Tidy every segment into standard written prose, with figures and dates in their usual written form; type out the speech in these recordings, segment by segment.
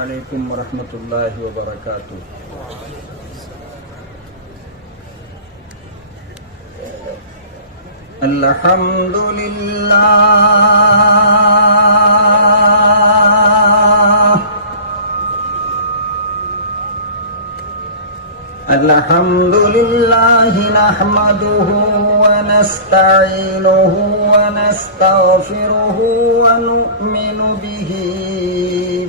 علیکم ورحمۃ اللہ وبرکاتہ۔ الحمد للہ الحمد للہ نحمده ونستعینه ونستغفره ونؤمن به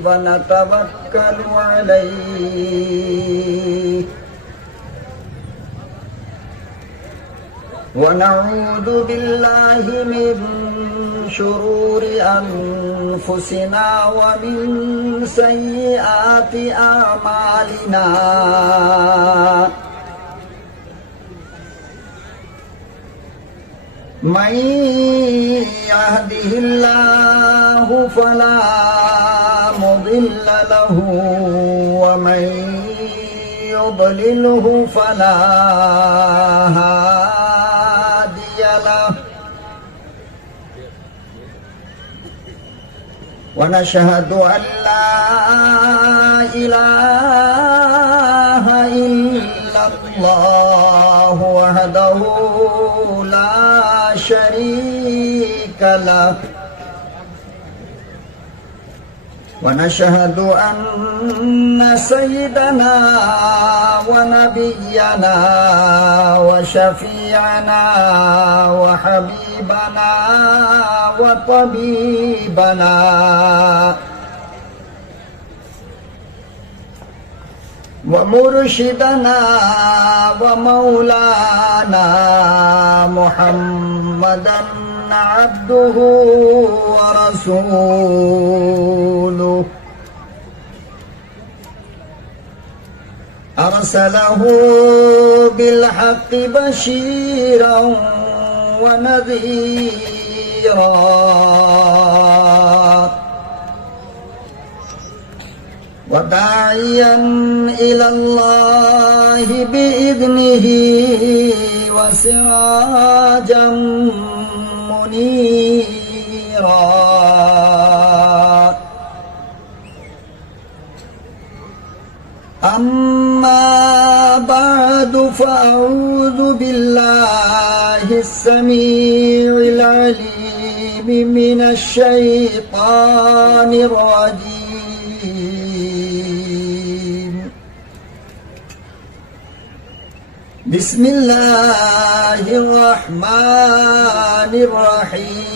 ونتوکل علیہ ونعوذ باللہ من شرور انفسنا ومن سیئات اعمالنا من يهده الله فلا مضل له ومن يضلله فلا هادي له ونشهد أن لا إله إلا الله وحده لا شريك له ونشهد أن سيدنا ونبينا وشفيعنا وحبيبنا وطبيبنا ومرشدنا ومولانا محمدا عبده ورسوله أرسله بالحق بشيرا ونذيرا وداعيا إلى الله بإذنه وسراجا منيرا أما بعد فأعوذ بالله السميع العليم من الشيطان الرجيم بسم الله الرحمن الرحيم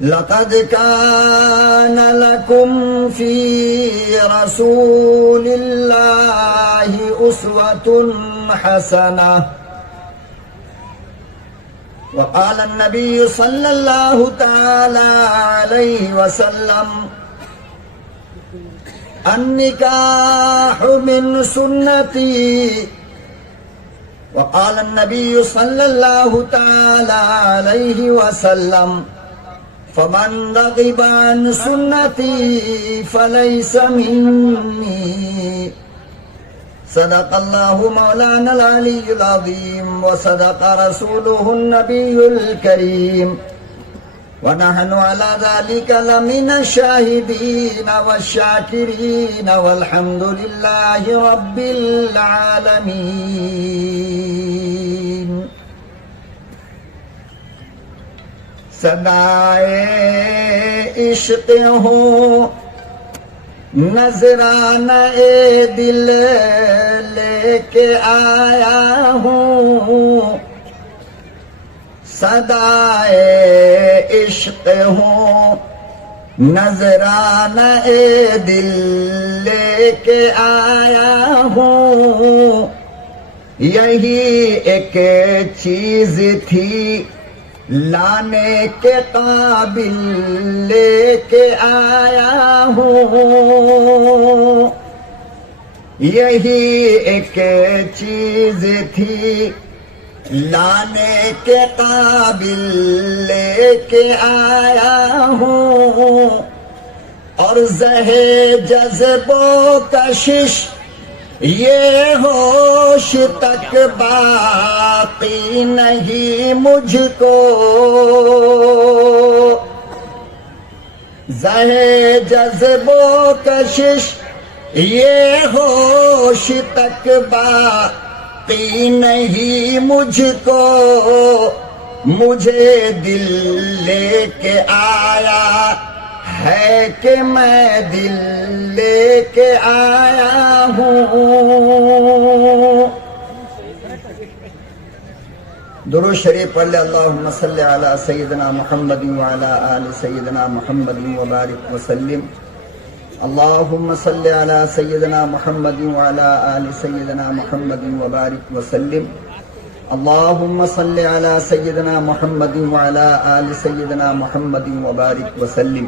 لقد كان لكم في رسول الله أسوة حسنة وقال النبي صلى الله تعالى عليه وسلم النكاح من سنتي وقال النبي صلى الله تعالى عليه وسلم فمن رغب عن سنتي فليس مني صدق الله مولانا العلي العظيم وصدق رسوله النبي الكريم ونحن على ذلك لمن الشاهدين والشاكرين والحمد لله رب العالمين صدائے عشق ہو نذرانہ دل لے کے آیا ہوں صدائے عشق ہو نذرانہ دل لے کے آیا ہوں یہی ایک چیز تھی لانے کے قابل لے کے آیا ہوں یہی ایک چیز تھی لانے کے قابل لے کے آیا ہوں اور زہے جذب و کشش یہ ہوش تک باقی نہیں مجھ کو، زہے جذب و کشش یہ ہوش تک باقی نہیں مجھ کو، مجھے دل لے کے آیا ہے کہ میں دل لے کے آیا ہوں۔ درود شریف پڑھ لے، اللہم صلی علی سیدنا محمد وعلی آل سیدنا محمد وبارک وسلم۔ اللہم صلی علی سیدنا محمد وعلی آل سیدنا محمد وبارک وسلم۔ اللہم صلی علی سیدنا محمد وعلی آل سیدنا محمد وبارک وسلم۔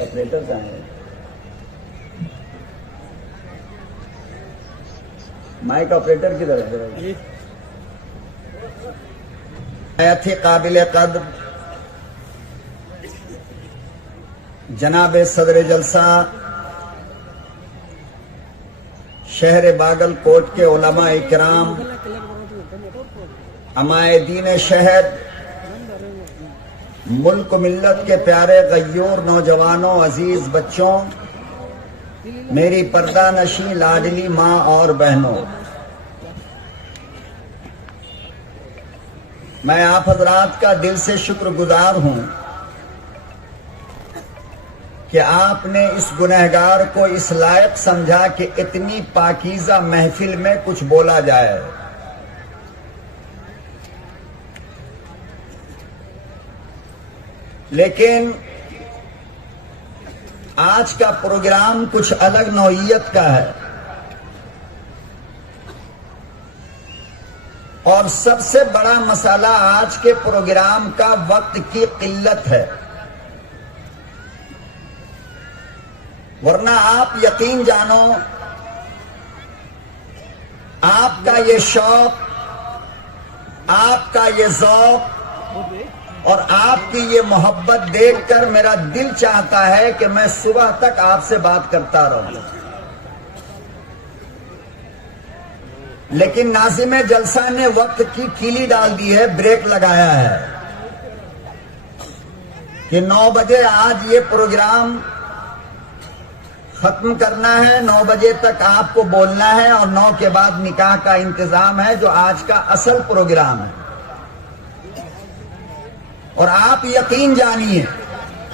آپریٹر کہاں ہے؟ مائک آپریٹر کدھر ہے؟ تھی قابل قدر جناب صدر جلسہ شہر باگل کوٹ کے علماء اکرام، امائے دین شہر، ملک و ملت کے پیارے غیور نوجوانوں، عزیز بچوں، میری پردہ نشین لاڈلی ماں اور بہنوں، میں آپ حضرات کا دل سے شکر گزار ہوں کہ آپ نے اس گنہگار کو اس لائق سمجھا کہ اتنی پاکیزہ محفل میں کچھ بولا جائے۔ لیکن آج کا پروگرام کچھ الگ نوعیت کا ہے، اور سب سے بڑا مسئلہ آج کے پروگرام کا وقت کی قلت ہے، ورنہ آپ یقین جانو آپ کا یہ شوق، آپ کا یہ ذوق اور آپ کی یہ محبت دیکھ کر میرا دل چاہتا ہے کہ میں صبح تک آپ سے بات کرتا رہوں، لیکن ناظم جلسہ نے وقت کی کیلی ڈال دی ہے، بریک لگایا ہے کہ 9 بجے آج یہ پروگرام ختم کرنا ہے، 9 بجے تک آپ کو بولنا ہے، اور 9 کے بعد نکاح کا انتظام ہے جو آج کا اصل پروگرام ہے۔ اور آپ یقین جانیے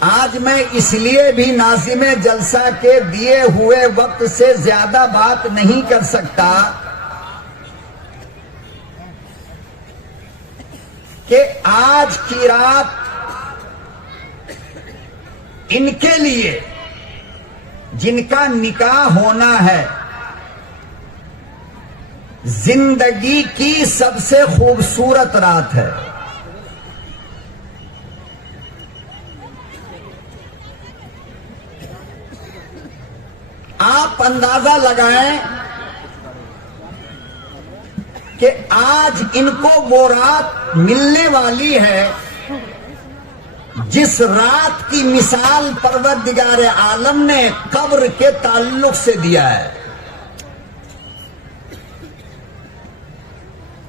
آج میں اس لیے بھی ناظم جلسہ کے دیے ہوئے وقت سے زیادہ بات نہیں کر سکتا کہ آج کی رات ان کے لیے جن کا نکاح ہونا ہے زندگی کی سب سے خوبصورت رات ہے۔ آپ اندازہ لگائیں کہ آج ان کو وہ رات ملنے والی ہے جس رات کی مثال پروردگار عالم نے قبر کے تعلق سے دیا ہے،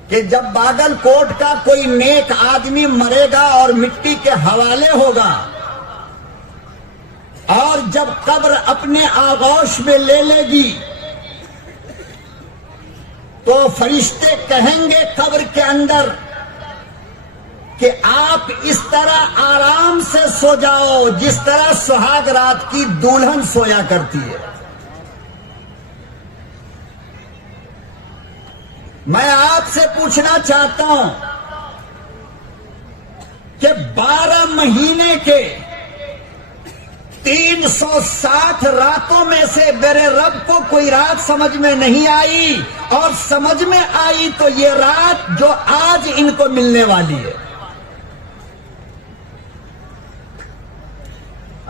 کہ جب باگل کوٹ کا کوئی نیک آدمی مرے گا اور مٹی کے حوالے ہوگا، اور جب قبر اپنے آغوش میں لے لے گی تو فرشتے کہیں گے قبر کے اندر کہ آپ اس طرح آرام سے سو جاؤ جس طرح سہاگ رات کی دلہن سویا کرتی ہے۔ میں آپ سے پوچھنا چاہتا ہوں کہ 12 مہینے کے 360 راتوں میں سے میرے رب کو کوئی رات سمجھ میں نہیں آئی، اور سمجھ میں آئی تو یہ رات جو آج ان کو ملنے والی ہے۔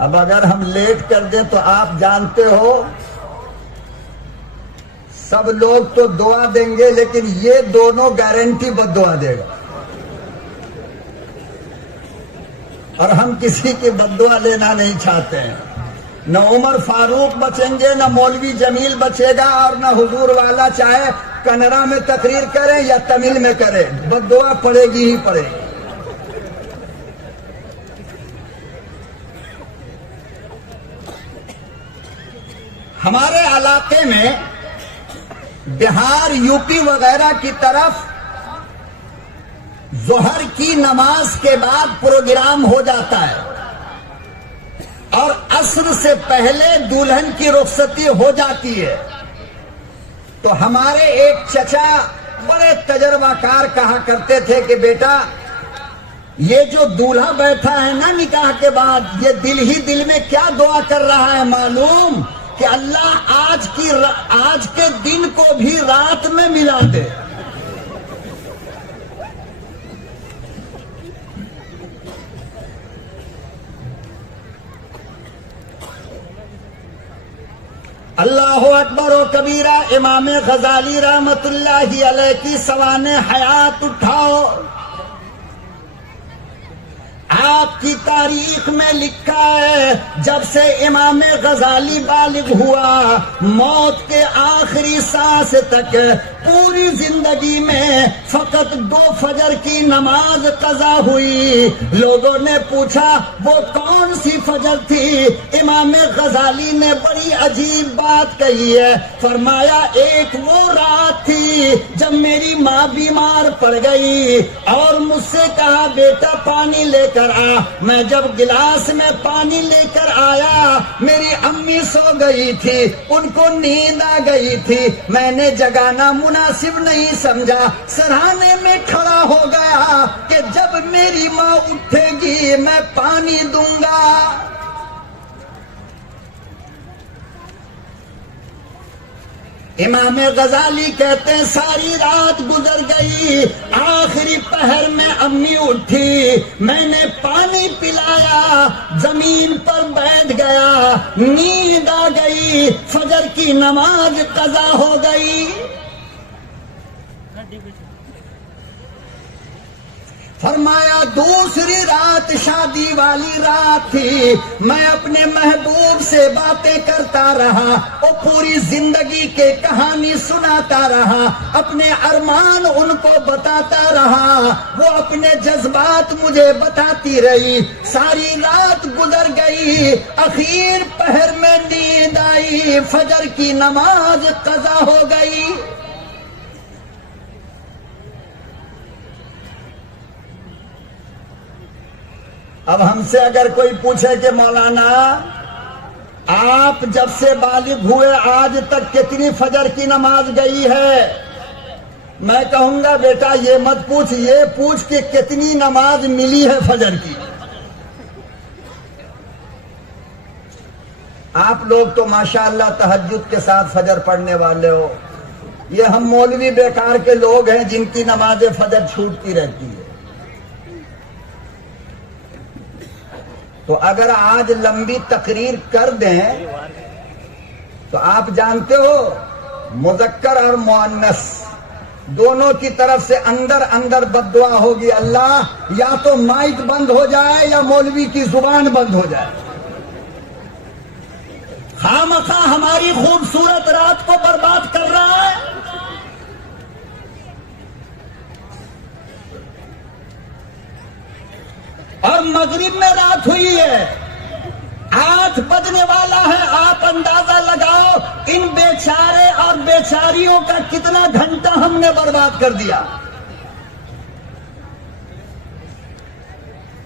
اب اگر ہم لیٹ کر دیں تو آپ جانتے ہو سب لوگ تو دعا دیں گے، لیکن یہ دونوں گارنٹی بد دعا دے گا، اور ہم کسی کی بد دعا لینا نہیں چاہتے ہیں۔ نہ عمر فاروق بچیں گے، نہ مولوی جمیل بچے گا، اور نہ حضور والا چاہے کنڑا میں تقریر کریں یا تمل میں کریں، بد دعا پڑے گی ہی پڑے گی۔ ہمارے علاقے میں بہار، یو پی وغیرہ کی طرف ظہر کی نماز کے بعد پروگرام ہو جاتا ہے اور عصر سے پہلے دلہن کی رخصتی ہو جاتی ہے، تو ہمارے ایک چچا بڑے تجربہ کار کہا کرتے تھے کہ بیٹا یہ جو دولہا بیٹھا ہے نا نکاح کے بعد، یہ دل ہی دل میں کیا دعا کر رہا ہے معلوم؟ کہ اللہ آج کے دن کو بھی رات میں ملا دے۔ اللہ اکبر و کبیرہ۔ امام غزالی رحمت اللہ علیہ کی سوانح حیات اٹھاؤ۔ آپ کی تاریخ میں لکھا ہے جب سے امام غزالی بالغ ہوا، موت کے آخری سانس تک پوری زندگی میں فقط 2 فجر کی نماز قضا ہوئی۔ لوگوں نے پوچھا وہ کون سی فجر تھی؟ امام غزالی نے بڑی عجیب بات کہی ہے، فرمایا ایک وہ رات تھی جب میری ماں بیمار پڑ گئی اور مجھ سے کہا بیٹا پانی لے کر آ۔ میں جب گلاس میں پانی لے کر آیا، میری امی سو گئی تھی، ان کو نیند آ گئی تھی، میں نے جگانا مناسب نہیں سمجھا، سرہانے میں کھڑا ہو گیا کہ جب میری ماں اٹھے گی میں پانی دوں گا۔ امام غزالی کہتے ہیں ساری رات گزر گئی، آخری پہر میں امی اٹھی، میں نے پانی پلایا، زمین پر بیٹھ گیا، نیند آ گئی، فجر کی نماز قضا ہو گئی۔ فرمایا دوسری رات شادی والی رات تھی، میں اپنے محبوب سے باتیں کرتا رہا، وہ پوری زندگی کے کہانی سناتا رہا، اپنے ارمان ان کو بتاتا رہا، وہ اپنے جذبات مجھے بتاتی رہی، ساری رات گزر گئی، اخیر پہر میں نیند آئی، فجر کی نماز قضا ہو گئی۔ اب ہم سے اگر کوئی پوچھے کہ مولانا آپ جب سے بالغ ہوئے آج تک کتنی فجر کی نماز گئی ہے، میں کہوں گا بیٹا یہ مت پوچھ، یہ پوچھ کہ کتنی نماز ملی ہے فجر کی۔ آپ لوگ تو ماشاءاللہ تہجد کے ساتھ فجر پڑھنے والے ہو، یہ ہم مولوی بیکار کے لوگ ہیں جن کی نماز فجر چھوٹتی رہتی ہے۔ تو اگر آج لمبی تقریر کر دیں تو آپ جانتے ہو مذکر اور مؤنث دونوں کی طرف سے اندر اندر بد دعا ہوگی، اللہ یا تو مائک بند ہو جائے یا مولوی کی زبان بند ہو جائے، خامخواہ ہماری خوبصورت رات کو برباد کر رہا ہے۔ اور مغرب میں رات ہوئی ہے، 8 بجنے والا ہے، آپ اندازہ لگاؤ ان بیچارے اور بیچاریوں کا کتنا گھنٹہ ہم نے برباد کر دیا۔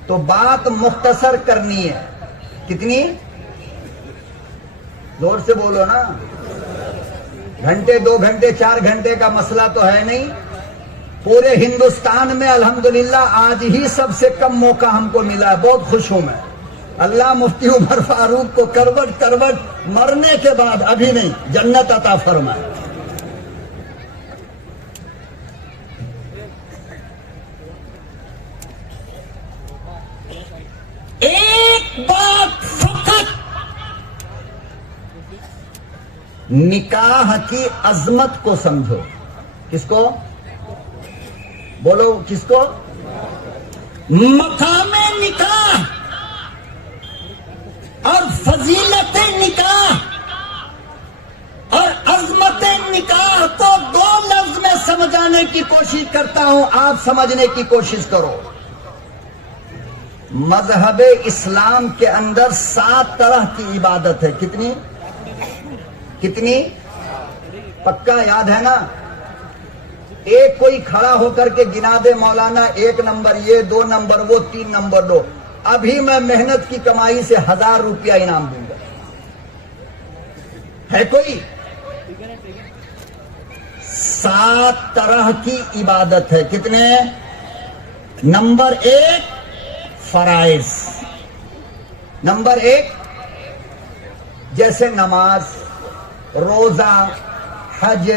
تو بات مختصر کرنی ہے، کتنی؟ زور سے بولو نا، گھنٹے 2 گھنٹے 4 گھنٹے کا مسئلہ تو ہے نہیں۔ پورے ہندوستان میں الحمدللہ آج ہی سب سے کم موقع ہم کو ملا ہے، بہت خوش ہوں میں۔ اللہ مفتی عمر فاروق کو کروٹ کروٹ مرنے کے بعد، ابھی نہیں، جنت عطا فرمائے۔ ایک بات فقط نکاح کی عظمت کو سمجھو۔ کس کو بولو؟ کس کو؟ مقام نکاح اور فضیلت کی کوشش کرتا ہوں، آپ سمجھنے کی کوشش کرو۔ مذہب اسلام کے اندر 7 طرح کی عبادت ہے۔ کتنی پکا یاد ہے نا؟ ایک کوئی کھڑا ہو کر کے گنا دے مولانا 1 نمبر یہ، 2 نمبر وہ، 3 نمبر لو، ابھی میں محنت کی کمائی سے 1000 روپیہ انعام دوں گا۔ ہے کوئی؟ 7 طرح کی عبادت ہے۔ کتنے؟ نمبر 1 فرائض۔ نمبر 1 جیسے نماز، روزہ، حج،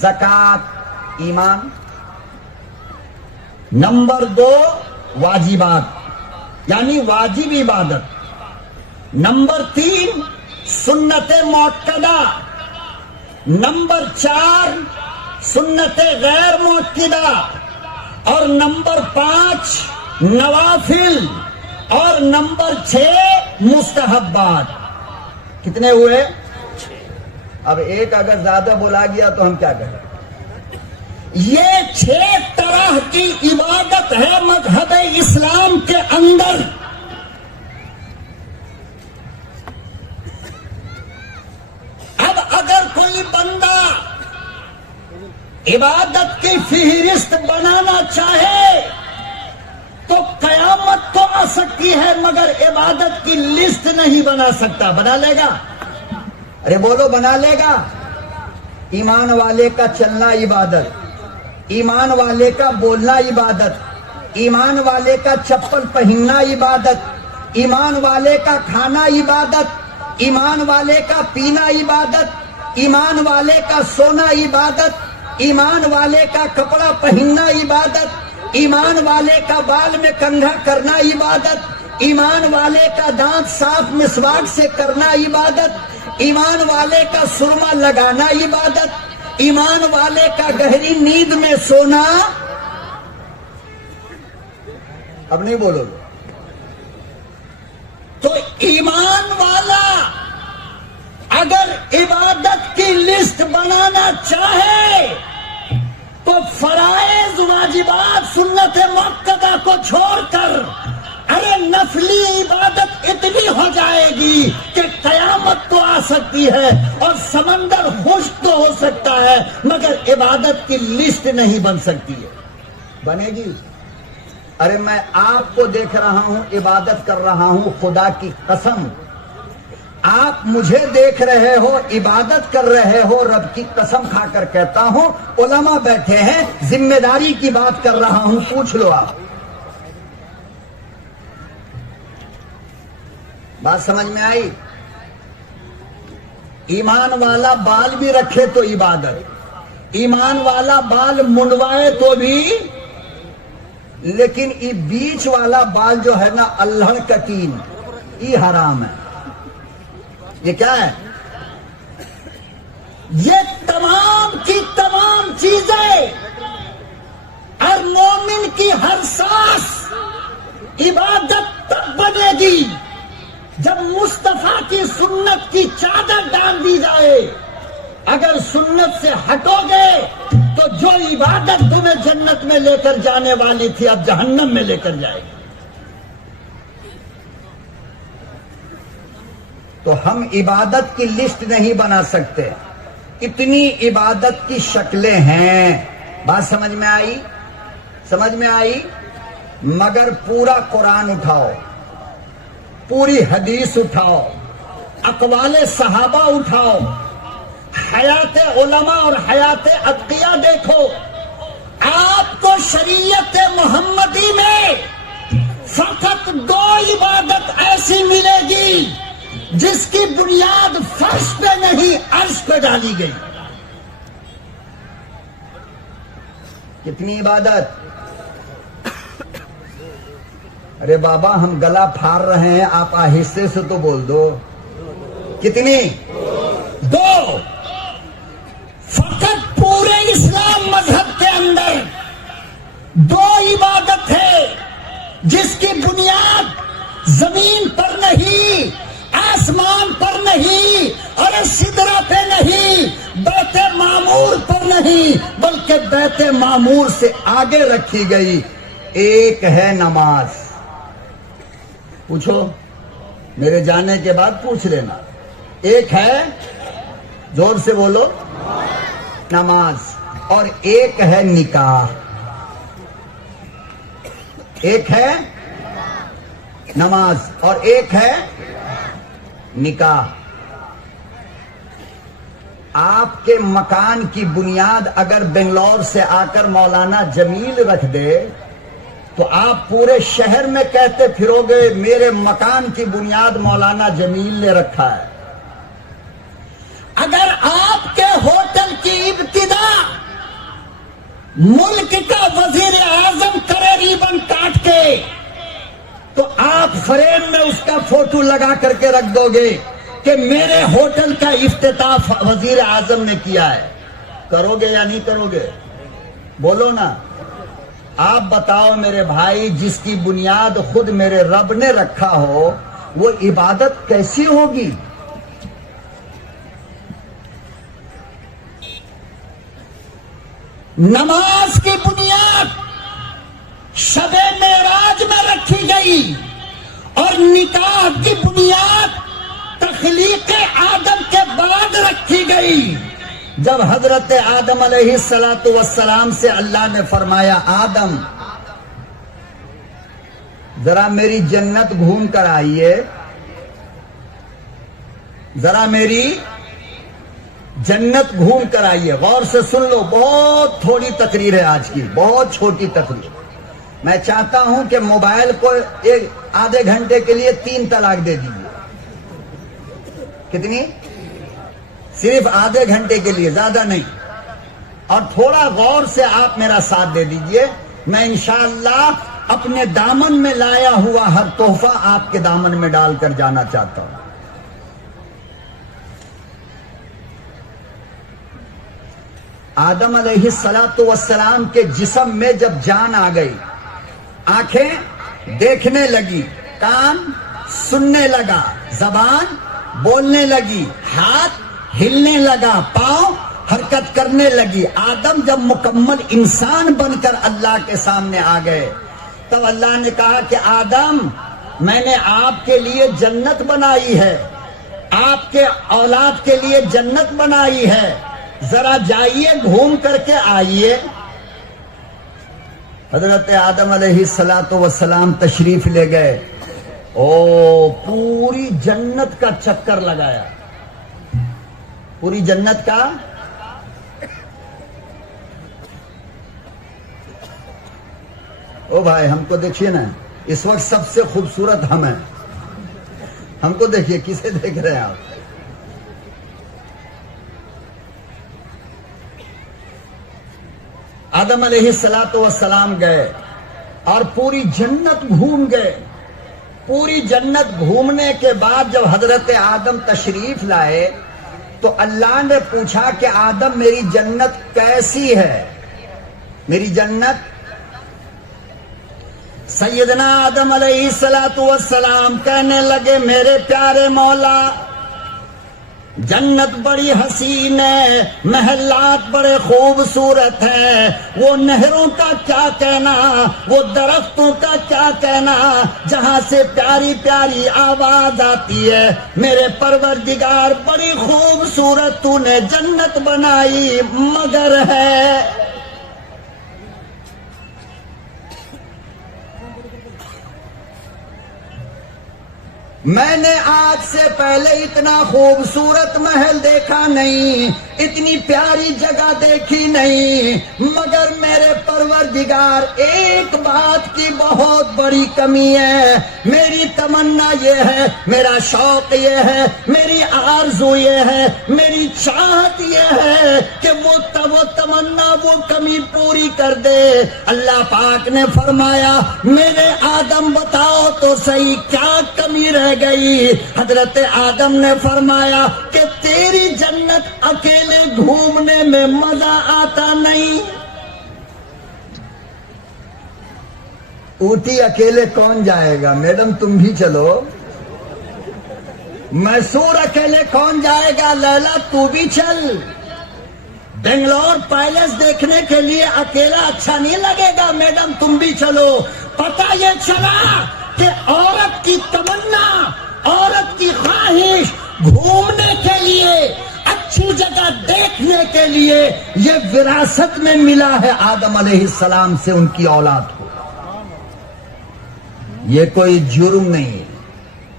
زکوٰۃ، ایمان۔ نمبر 2 واجبات یعنی واجب عبادت۔ نمبر 3 سنت مؤکدہ۔ نمبر 4 سنت غیر مؤکدہ، اور نمبر 5 نوافل، اور نمبر 6 مستحبات۔ کتنے ہوئے؟ اب ایک اگر زیادہ بولا گیا تو ہم کیا کریں؟ یہ 6 طرح کی عبادت ہے مذہب اسلام کے اندر۔ اب اگر کوئی بندہ عبادت کی فہرست بنانا چاہے تو قیامت تو آ سکتی ہے، مگر عبادت کی لسٹ نہیں بنا سکتا۔ بنا لے گا؟ ارے بولو، بنا لے گا؟ ایمان والے کا چلنا عبادت، ایمان والے کا بولنا عبادت، ایمان والے کا چپل پہننا عبادت، ایمان والے کا کھانا عبادت، ایمان والے کا پینا عبادت، ایمان والے کا سونا عبادت، ایمان والے کا کپڑا پہننا عبادت، ایمان والے کا بال میں کنگھا کرنا عبادت، ایمان والے کا دانت صاف مسواک سے کرنا عبادت، ایمان والے کا سرما لگانا عبادت، ایمان والے کا گہری نیند میں سونا۔ اب نہیں بولو گے تو ایمان والا اگر عبادت کی لسٹ بنانا چاہے تو فرائض، واجبات، سنت مؤکدہ کو چھوڑ کر ارے نفلی عبادت اتنی ہو جائے گی کہ قیامت تو آ سکتی ہے اور سمندر خشک تو ہو سکتا ہے، مگر عبادت کی لسٹ نہیں بن سکتی ہے۔ بنے گی؟ ارے میں آپ کو دیکھ رہا ہوں، عبادت کر رہا ہوں، خدا کی قسم آپ مجھے دیکھ رہے ہو، عبادت کر رہے ہو، رب کی قسم کھا کر کہتا ہوں، علماء بیٹھے ہیں، ذمہ داری کی بات کر رہا ہوں، پوچھ لو آپ۔ بات سمجھ میں آئی؟ ایمان والا بال بھی رکھے تو عبادت، ایمان والا بال منڈوائے تو بھی، لیکن یہ بیچ والا بال جو ہے نا اللہ کٹین، یہ حرام ہے۔ یہ کیا ہے؟ یہ تمام کی تمام چیزیں ہر مومن کی ہر سانس عبادت تب بنے گی جب مصطفیٰ کی سنت کی چادر ڈال دی جائے۔ اگر سنت سے ہٹو گے تو جو عبادت تمہیں جنت میں لے کر جانے والی تھی اب جہنم میں لے کر جائے گی۔ تو ہم عبادت کی لسٹ نہیں بنا سکتے، اتنی عبادت کی شکلیں ہیں۔ بات سمجھ میں آئی؟ سمجھ میں آئی؟ مگر پورا قرآن اٹھاؤ، پوری حدیث اٹھاؤ، اقوال صحابہ اٹھاؤ، حیات علماء اور حیات اتقیاء دیکھو، آپ کو شریعت محمدی میں فقط 2 عبادت ایسی ملے گی جس کی بنیاد فرش پہ نہیں عرش پہ ڈالی گئی۔ کتنی عبادت؟ ارے بابا ہم گلا پھاڑ رہے ہیں، آپ آہستے سے تو بول دو۔ کتنی؟ 2۔ فقط پورے اسلام مذہب کے اندر 2 عبادت ہے جس کی بنیاد زمین پر نہیں، آسمان پر نہیں، اور سدرہ پہ نہیں، بیت معمور پر نہیں بلکہ بیت معمور سے آگے رکھی گئی، ایک ہے نماز۔ پوچھو، میرے جانے کے بعد پوچھ لینا، ایک ہے، زور سے بولو، نماز، اور ایک ہے نکاح۔ ایک ہے نماز اور ایک ہے نکاح۔ آپ کے مکان کی بنیاد اگر بنگلور سے آ کر مولانا جمیل رکھ دے تو آپ پورے شہر میں کہتے پھرو گے میرے مکان کی بنیاد مولانا جمیل نے رکھا ہے۔ اگر آپ کے ہوٹل کی ابتدا ملک کا وزیر اعظم کرے ریبن کاٹ کے تو آپ فریم میں اس کا فوٹو لگا کر کے رکھ دو گے کہ میرے ہوٹل کا افتتاح وزیر اعظم نے کیا ہے۔ کرو گے یا نہیں کرو گے؟ بولو نا۔ آپ بتاؤ میرے بھائی، جس کی بنیاد خود میرے رب نے رکھا ہو وہ عبادت کیسی ہوگی؟ نماز کی بنیاد شب معراج میں رکھی گئی اور نکاح کی بنیاد تخلیق آدم کے بعد رکھی گئی۔ جب حضرت آدم علیہ السلام سے اللہ نے فرمایا آدم ذرا میری جنت گھوم کر آئیے، ذرا میری جنت گھوم کر آئیے۔ غور سے سن لو، بہت تھوڑی تقریر ہے آج کی، بہت چھوٹی تقریر۔ میں چاہتا ہوں کہ موبائل کو ایک آدھے گھنٹے کے لیے 3 طلاق دے دیجیے۔ کتنی؟ صرف آدھے گھنٹے کے لیے، زیادہ نہیں۔ اور تھوڑا غور سے آپ میرا ساتھ دے دیجئے۔ میں انشاءاللہ اپنے دامن میں لایا ہوا ہر تحفہ آپ کے دامن میں ڈال کر جانا چاہتا ہوں۔ آدم علیہ السلام کے جسم میں جب جان آ گئی، آنکھیں دیکھنے لگی، کان سننے لگا، زبان بولنے لگی، ہاتھ ہلنے لگا، پاؤں حرکت کرنے لگی۔ آدم جب مکمل انسان بن کر اللہ کے سامنے آ گئے تب اللہ نے کہا کہ آدم میں نے آپ کے لیے جنت بنائی ہے، آپ کے اولاد کے لیے جنت بنائی ہے، ذرا جائیے گھوم کر کے آئیے۔ حضرت آدم علیہ السلام تشریف لے گئے، پوری جنت کا چکر لگایا، پوری جنت کا۔ او بھائی ہم کو دیکھیے نا، اس وقت سب سے خوبصورت ہم ہیں، ہم کو دیکھیے، کسے دیکھ رہے ہیں آپ؟ آدم علیہ السلام گئے اور پوری جنت گھوم گئے۔ پوری جنت گھومنے کے بعد جب حضرت آدم تشریف لائے تو اللہ نے پوچھا کہ آدم میری جنت کیسی ہے؟ میری جنت؟ سیدنا آدم علیہ السلام کہنے لگے میرے پیارے مولا، جنت بڑی حسین ہے، محلات بڑے خوبصورت ہیں، وہ نہروں کا کیا کہنا، وہ درختوں کا کیا کہنا، جہاں سے پیاری پیاری آواز آتی ہے۔ میرے پروردگار بڑی خوبصورت تو نے جنت بنائی، مگر ہے میں نے آج سے پہلے اتنا خوبصورت محل دیکھا نہیں، اتنی پیاری جگہ دیکھی نہیں، مگر میرے پروردگار ایک بات کی بہت بڑی کمی ہے۔ میری تمنا یہ ہے، میرا شوق یہ ہے، میری آرزو یہ ہے، میری چاہت یہ ہے کہ وہ تمنا، وہ کمی پوری کر دے۔ اللہ پاک نے فرمایا میرے آدم بتاؤ تو صحیح کیا کمی رہ گئی؟ حضرت آدم نے فرمایا کہ تیری جنت اکیلے گھومنے میں مزہ آتا نہیں۔ اوٹی اکیلے کون جائے گا؟ میڈم تم بھی چلو۔ میسور اکیلے کون جائے گا؟ لیلا تو بھی چل۔ بنگلور پیلس دیکھنے کے لیے اکیلا اچھا نہیں لگے گا، میڈم تم بھی چلو۔ پتہ یہ چلا کہ عورت کی تمنا، عورت کی خواہش گھومنے کے لیے، اچھی جگہ دیکھنے کے لیے، یہ وراثت میں ملا ہے آدم علیہ السلام سے ان کی اولاد کو۔ یہ کوئی جرم نہیں ہے،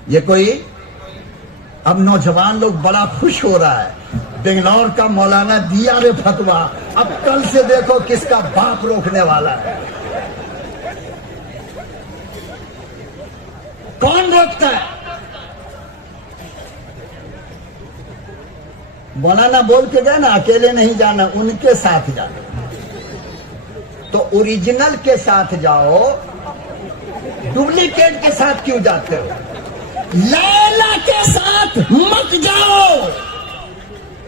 یہ کوئی، اب نوجوان لوگ بڑا خوش ہو رہا ہے، بنگلور کا مولانا دیا رے فتوا، اب کل سے دیکھو کس کا باپ روکنے والا ہے۔ کون روکتا ہے؟ مولانا بول کے گئے نا اکیلے نہیں جانا، ان کے ساتھ جانا۔ تو اوریجنل کے ساتھ جاؤ، ڈپلیکیٹ کے ساتھ کیوں جاتے ہو؟ لیلا کے ساتھ مت جاؤ،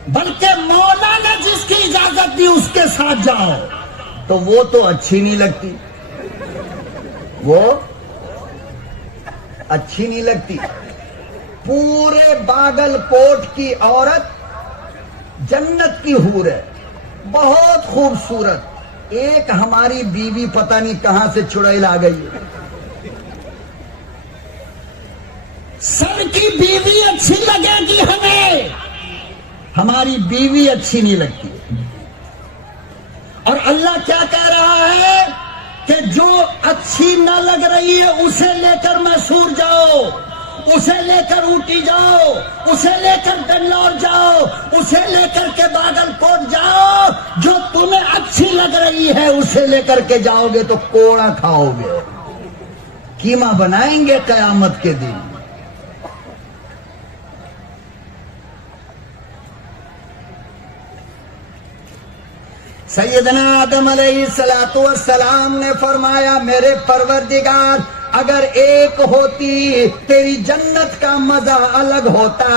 بلکہ مولا نے جس کی اجازت دی اس کے ساتھ جاؤ۔ تو وہ تو اچھی نہیں لگتی، وہ اچھی نہیں لگتی۔ پورے باگل کوٹ کی عورت جنت کی حور ہے، بہت خوبصورت۔ ایک ہماری بیوی پتہ نہیں کہاں سے چڑیل آ گئی ہے۔ سب کی بیوی اچھی لگے گی ہمیں، ہماری بیوی اچھی نہیں لگتی۔ اور اللہ کیا کہہ رہا ہے کہ جو اچھی نہ لگ رہی ہے اسے لے کر میسور جاؤ، اسے لے کر اوٹی جاؤ، اسے لے کر بنگلور جاؤ، اسے لے کر کے باگل کوٹ جاؤ۔ جو تمہیں اچھی لگ رہی ہے اسے لے کر کے جاؤ گے تو کوڑا کھاؤ گے، قیمہ بنائیں گے قیامت کے دن۔ سیدنا آدم علیہ السلام نے فرمایا میرے پروردگار اگر ایک ہوتی تیری جنت کا مزہ الگ ہوتا،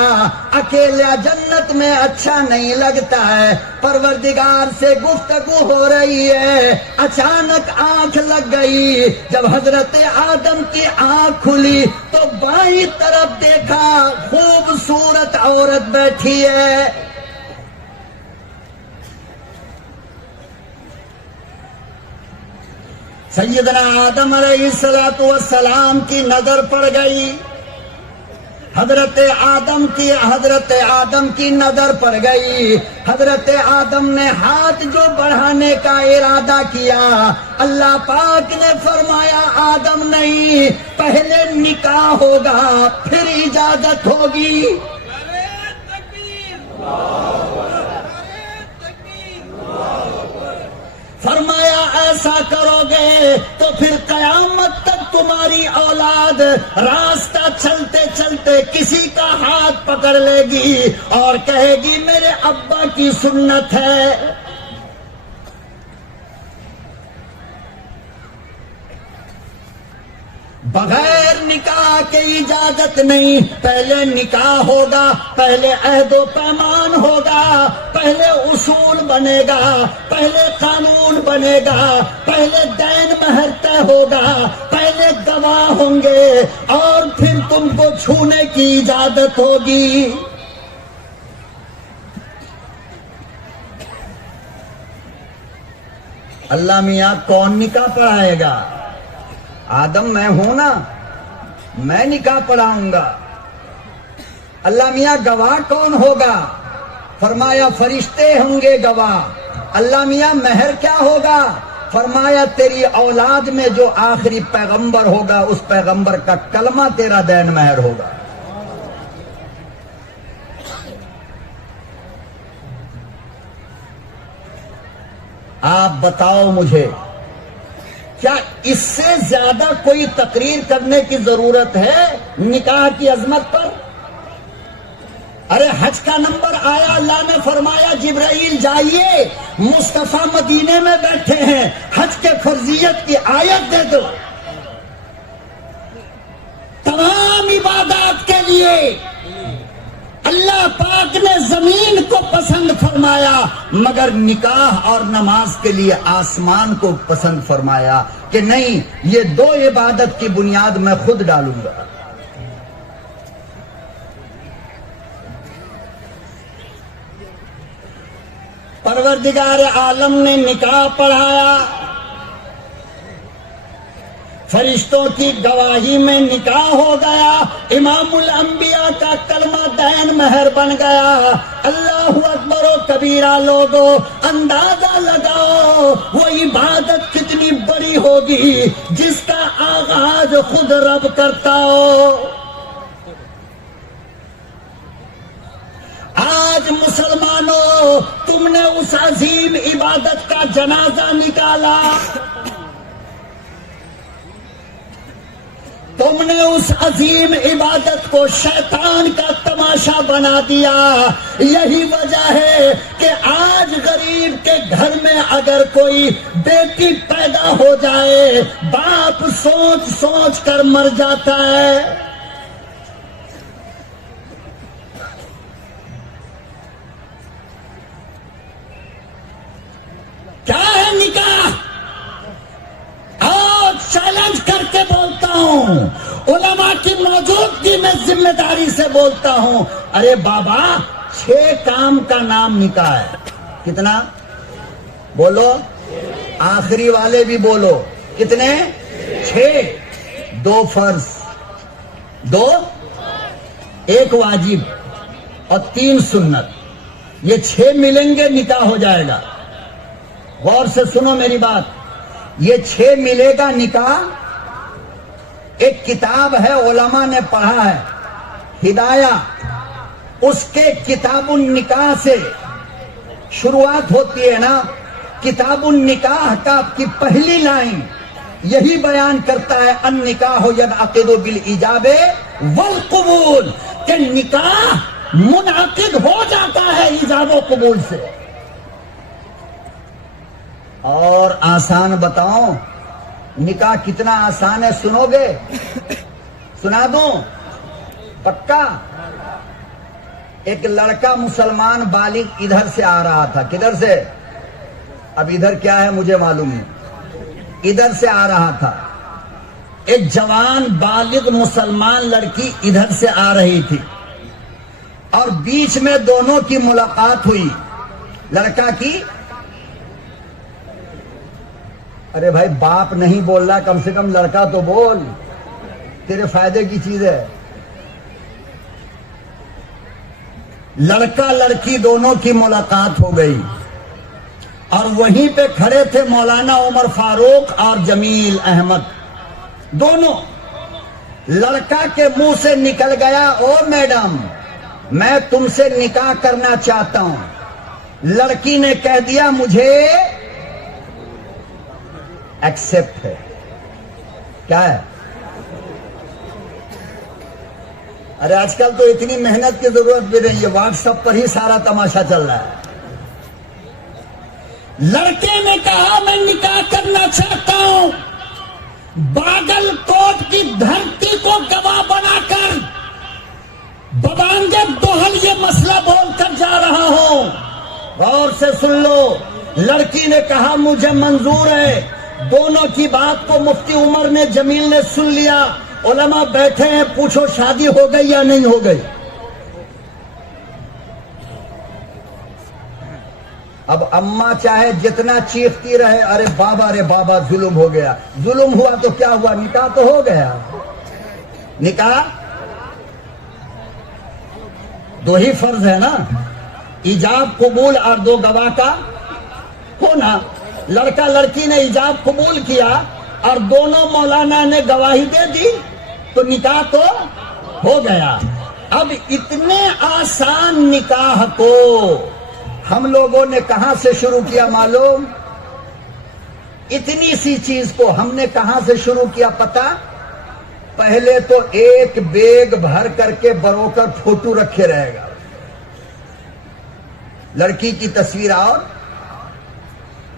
اکیلا جنت میں اچھا نہیں لگتا ہے۔ پروردگار سے گفتگو ہو رہی ہے، اچانک آنکھ لگ گئی۔ جب حضرت آدم کی آنکھ کھلی تو بائیں طرف دیکھا خوبصورت عورت بیٹھی ہے۔ سیدنا آدم علیہ السلام کی نظر پڑ گئی، حضرت آدم کی نظر پڑ گئی۔ حضرت آدم نے ہاتھ جو بڑھانے کا ارادہ کیا، اللہ پاک نے فرمایا آدم نہیں، پہلے نکاح ہوگا پھر اجازت ہوگی۔ فرمایا ایسا کرو گے تو پھر قیامت تک تمہاری اولاد راستہ چلتے چلتے کسی کا ہاتھ پکڑ لے گی اور کہے گی میرے ابا کی سنت ہے۔ بغیر نکاح کے اجازت نہیں، پہلے نکاح ہوگا، پہلے عہد و پیمان ہوگا، پہلے اصول بنے گا، پہلے قانون بنے گا، پہلے دین مہر طے ہوگا، پہلے گواہ ہوں گے اور پھر تم کو چھونے کی اجازت ہوگی۔ اللہ میاں کون نکاح پڑھائے گا؟ آدم میں ہوں نا، میں نکاح پڑھاؤں گا۔ اللہ میاں گواہ کون ہوگا؟ فرمایا فرشتے ہوں گے گواہ۔ اللہ میاں مہر کیا ہوگا؟ فرمایا تیری اولاد میں جو آخری پیغمبر ہوگا اس پیغمبر کا کلمہ تیرا دین مہر ہوگا۔ آپ بتاؤ مجھے، کیا اس سے زیادہ کوئی تقریر کرنے کی ضرورت ہے نکاح کی عظمت پر؟ ارے حج کا نمبر آیا، اللہ نے فرمایا جبرائیل جائیے، مصطفیٰ مدینے میں بیٹھے ہیں، حج کے فرضیت کی آیت دے دو۔ تمام عبادات کے لیے اللہ پاک نے زمین کو پسند فرمایا، مگر نکاح اور نماز کے لیے آسمان کو پسند فرمایا کہ نہیں، یہ دو عبادت کی بنیاد میں خود ڈالوں گا۔ پروردگار عالم نے نکاح پڑھایا، فرشتوں کی گواہی میں نکاح ہو گیا، امام الانبیاء کا کلمہ دین مہر بن گیا۔ اللہ اکبر و کبیرہ لوگو، اندازہ لگاؤ وہ عبادت کتنی بڑی ہوگی جس کا آغاز خود رب کرتا ہو۔ آج مسلمانوں، تم نے اس عظیم عبادت کا جنازہ نکالا، تم نے اس عظیم عبادت کو شیطان کا تماشا بنا دیا۔ یہی وجہ ہے کہ آج غریب کے گھر میں اگر کوئی بیٹی پیدا ہو جائے، باپ سوچ سوچ کر مر جاتا ہے۔ کیا ہے نکاح؟ اور چیلنج کر کے بولتا ہوں، علماء کی موجودگی میں ذمہ داری سے بولتا ہوں، ارے بابا 6 کام کا نام نکاح ہے۔ کتنا؟ بولو، آخری والے بھی بولو، کتنے؟ 6۔ 2 فرض، 2 1 واجب اور 3 سنت، یہ 6 ملیں گے نکاح ہو جائے گا۔ غور سے سنو میری بات، یہ 6 ملے گا نکاح۔ ایک کتاب ہے، علماء نے پڑھا ہے، ہدایہ، اس کے کتاب النکاح سے شروعات ہوتی ہے نا۔ کتاب النکاح کا کی پہلی لائن یہی بیان کرتا ہے، النکاح ینعقد بالایجاب والقبول، کہ نکاح منعقد ہو جاتا ہے ایجاب و قبول سے۔ اور آسان بتاؤں نکاح کتنا آسان ہے، سنو گے؟ سنا دوں پکا؟ ایک لڑکا مسلمان بالغ ادھر سے آ رہا تھا، کدھر سے؟ اب ادھر کیا ہے مجھے معلوم ہے، ادھر سے آ رہا تھا۔ ایک جوان بالغ مسلمان لڑکی ادھر سے آ رہی تھی، اور بیچ میں دونوں کی ملاقات ہوئی، لڑکا کی۔ ارے بھائی باپ نہیں بول رہا، کم سے کم لڑکا تو بول، تیرے فائدے کی چیز ہے۔ لڑکا لڑکی دونوں کی ملاقات ہو گئی، اور وہیں پہ کھڑے تھے مولانا عمر فاروق اور جمیل احمد دونوں۔ لڑکا کے منہ سے نکل گیا، او میڈم میں تم سے نکاح کرنا چاہتا ہوں۔ لڑکی نے کہہ دیا مجھے ایکسپٹ ہے۔ کیا ہے؟ ارے آج کل تو اتنی محنت کی ضرورت بھی نہیں ہے، واٹس ایپ پر ہی سارا تماشا چل رہا ہے۔ لڑکے نے کہا میں نکاح کرنا چاہتا ہوں، باگل کوٹ کی دھرتی کو گواہ بنا کر ببانگے دوہل یہ مسئلہ بول کر جا رہا ہوں۔ غور سے سن لو، لڑکی نے کہا مجھے منظور ہے۔ دونوں کی بات کو مفتی عمر نے، جمیل نے سن لیا۔ علماء بیٹھے ہیں، پوچھو شادی ہو گئی یا نہیں ہو گئی؟ اب اماں چاہے جتنا چیختی رہے، ارے بابا ظلم ہو گیا، ظلم ہوا تو کیا ہوا، نکاح تو ہو گیا۔ نکاح 2 ہی فرض ہے نا، ایجاب قبول اور 2 گواہ کا ہونا۔ لڑکا لڑکی نے ایجاب قبول کیا اور دونوں مولانا نے گواہی دے دی، تو نکاح تو ہو گیا۔ اب اتنے آسان نکاح کو ہم لوگوں نے کہاں سے شروع کیا معلوم؟ اتنی سی چیز کو ہم نے کہاں سے شروع کیا پتا؟ پہلے تو ایک بیگ بھر کر کے بروکر فوٹو رکھے رہے گا، لڑکی کی تصویر اور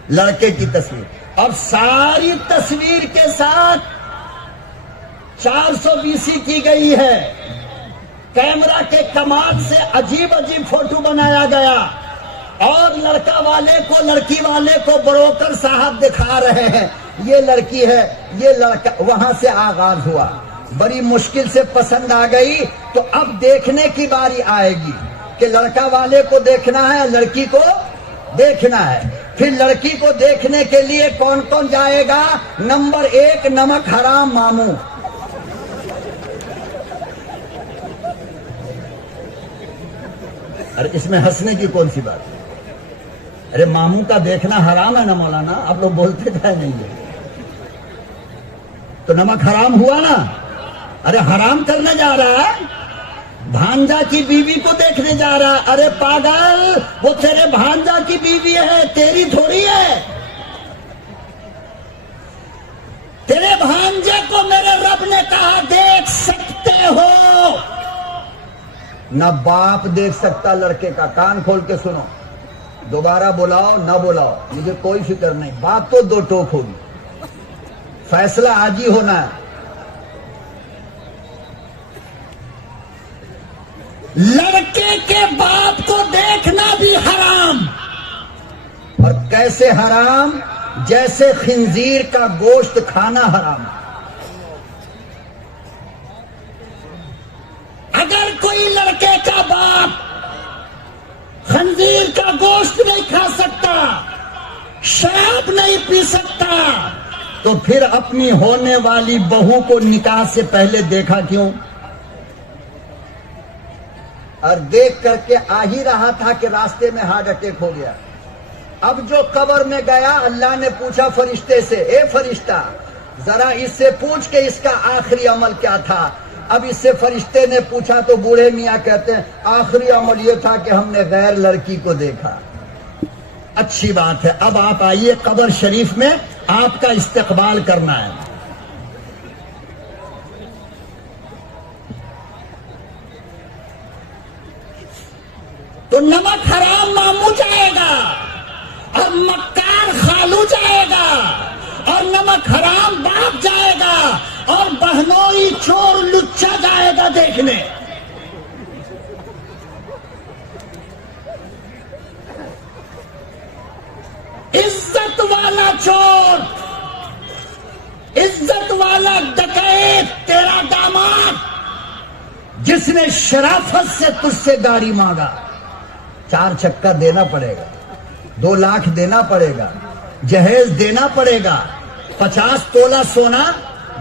لڑکے کی تصویر، اب ساری تصویر کے ساتھ 420 کی گئی ہے، کیمرہ کے کمال سے عجیب عجیب فوٹو بنایا گیا، اور لڑکا والے کو لڑکی والے کو بروکر صاحب دکھا رہے ہیں یہ لڑکی ہے یہ لڑکا۔ وہاں سے آغاز ہوا، بڑی مشکل سے پسند آ گئی، تو اب دیکھنے کی باری آئے گی کہ لڑکا والے کو دیکھنا ہے لڑکی کو دیکھنا ہے. پھر لڑکی کو دیکھنے کے لیے کون کون جائے گا؟ نمبر 1 نمک حرام ماموں. ارے اس میں ہنسنے کی کون سی بات ہے؟ ارے ماموں کا دیکھنا حرام ہے نا مولانا، آپ لوگ بولتے کیا نہیں ہے؟ تو نمک حرام ہوا نا. ارے حرام کرنے جا رہا ہے، بھانجا کی بیوی کو دیکھنے جا رہا ہے. ارے پاگل، وہ تیرے بھانجا کی بیوی ہے، تیری تھوڑی ہے. تیرے بھانجے کو میرے رب نے کہا دیکھ سکتے ہو. نہ باپ دیکھ سکتا لڑکے کا. کان کھول کے سنو، دوبارہ بلاؤ نہ بلاؤ مجھے کوئی فکر نہیں، باپ تو 2 ٹوک ہوگی، فیصلہ آج ہی ہونا ہے. لڑکے کے باپ کو دیکھنا بھی حرام. اور کیسے حرام؟ جیسے خنزیر کا گوشت کھانا حرام. اگر کوئی لڑکے کا باپ خنزیر کا گوشت نہیں کھا سکتا، شراب نہیں پی سکتا، تو پھر اپنی ہونے والی بہو کو نکاح سے پہلے دیکھا کیوں؟ اور دیکھ کر کے آ ہی رہا تھا کہ راستے میں ہارٹ اٹیک ہو گیا. اب جو قبر میں گیا، اللہ نے پوچھا فرشتے سے، اے فرشتہ ذرا اس سے پوچھ کہ اس کا آخری عمل کیا تھا. اب اس سے فرشتے نے پوچھا تو بوڑھے میاں کہتے ہیں آخری عمل یہ تھا کہ ہم نے غیر لڑکی کو دیکھا. اچھی بات ہے. اب آپ آئیے قبر شریف میں، آپ کا استقبال کرنا ہے. تو نمک حرام ماموں جائے گا، اور مکار خالو جائے گا، اور نمک حرام باپ جائے گا، اور بہنوئی چور لچا جائے گا دیکھنے. عزت والا چور، عزت والا ڈکیت تیرا داماد، جس نے شرافت سے تجھ سے گاڑی مانگا، 4 چکا دینا پڑے گا، 2 لاکھ دینا پڑے گا، جہیز دینا پڑے گا، 50 تولہ سونا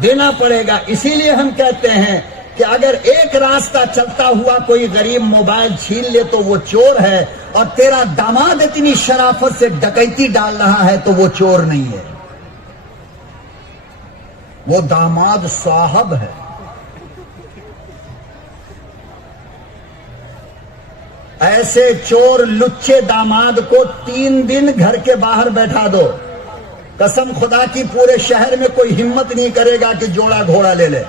دینا پڑے گا. اسی لیے ہم کہتے ہیں کہ اگر ایک راستہ چلتا ہوا کوئی غریب موبائل چھین لے تو وہ چور ہے، اور تیرا داماد اتنی شرافت سے ڈکیتی ڈال رہا ہے تو وہ چور نہیں ہے، وہ داماد صاحب ہے. ایسے چور لچے داماد کو 3 دن گھر کے باہر بیٹھا دو، قسم خدا کی پورے شہر میں کوئی ہمت نہیں کرے گا کہ جوڑا گھوڑا لے لے.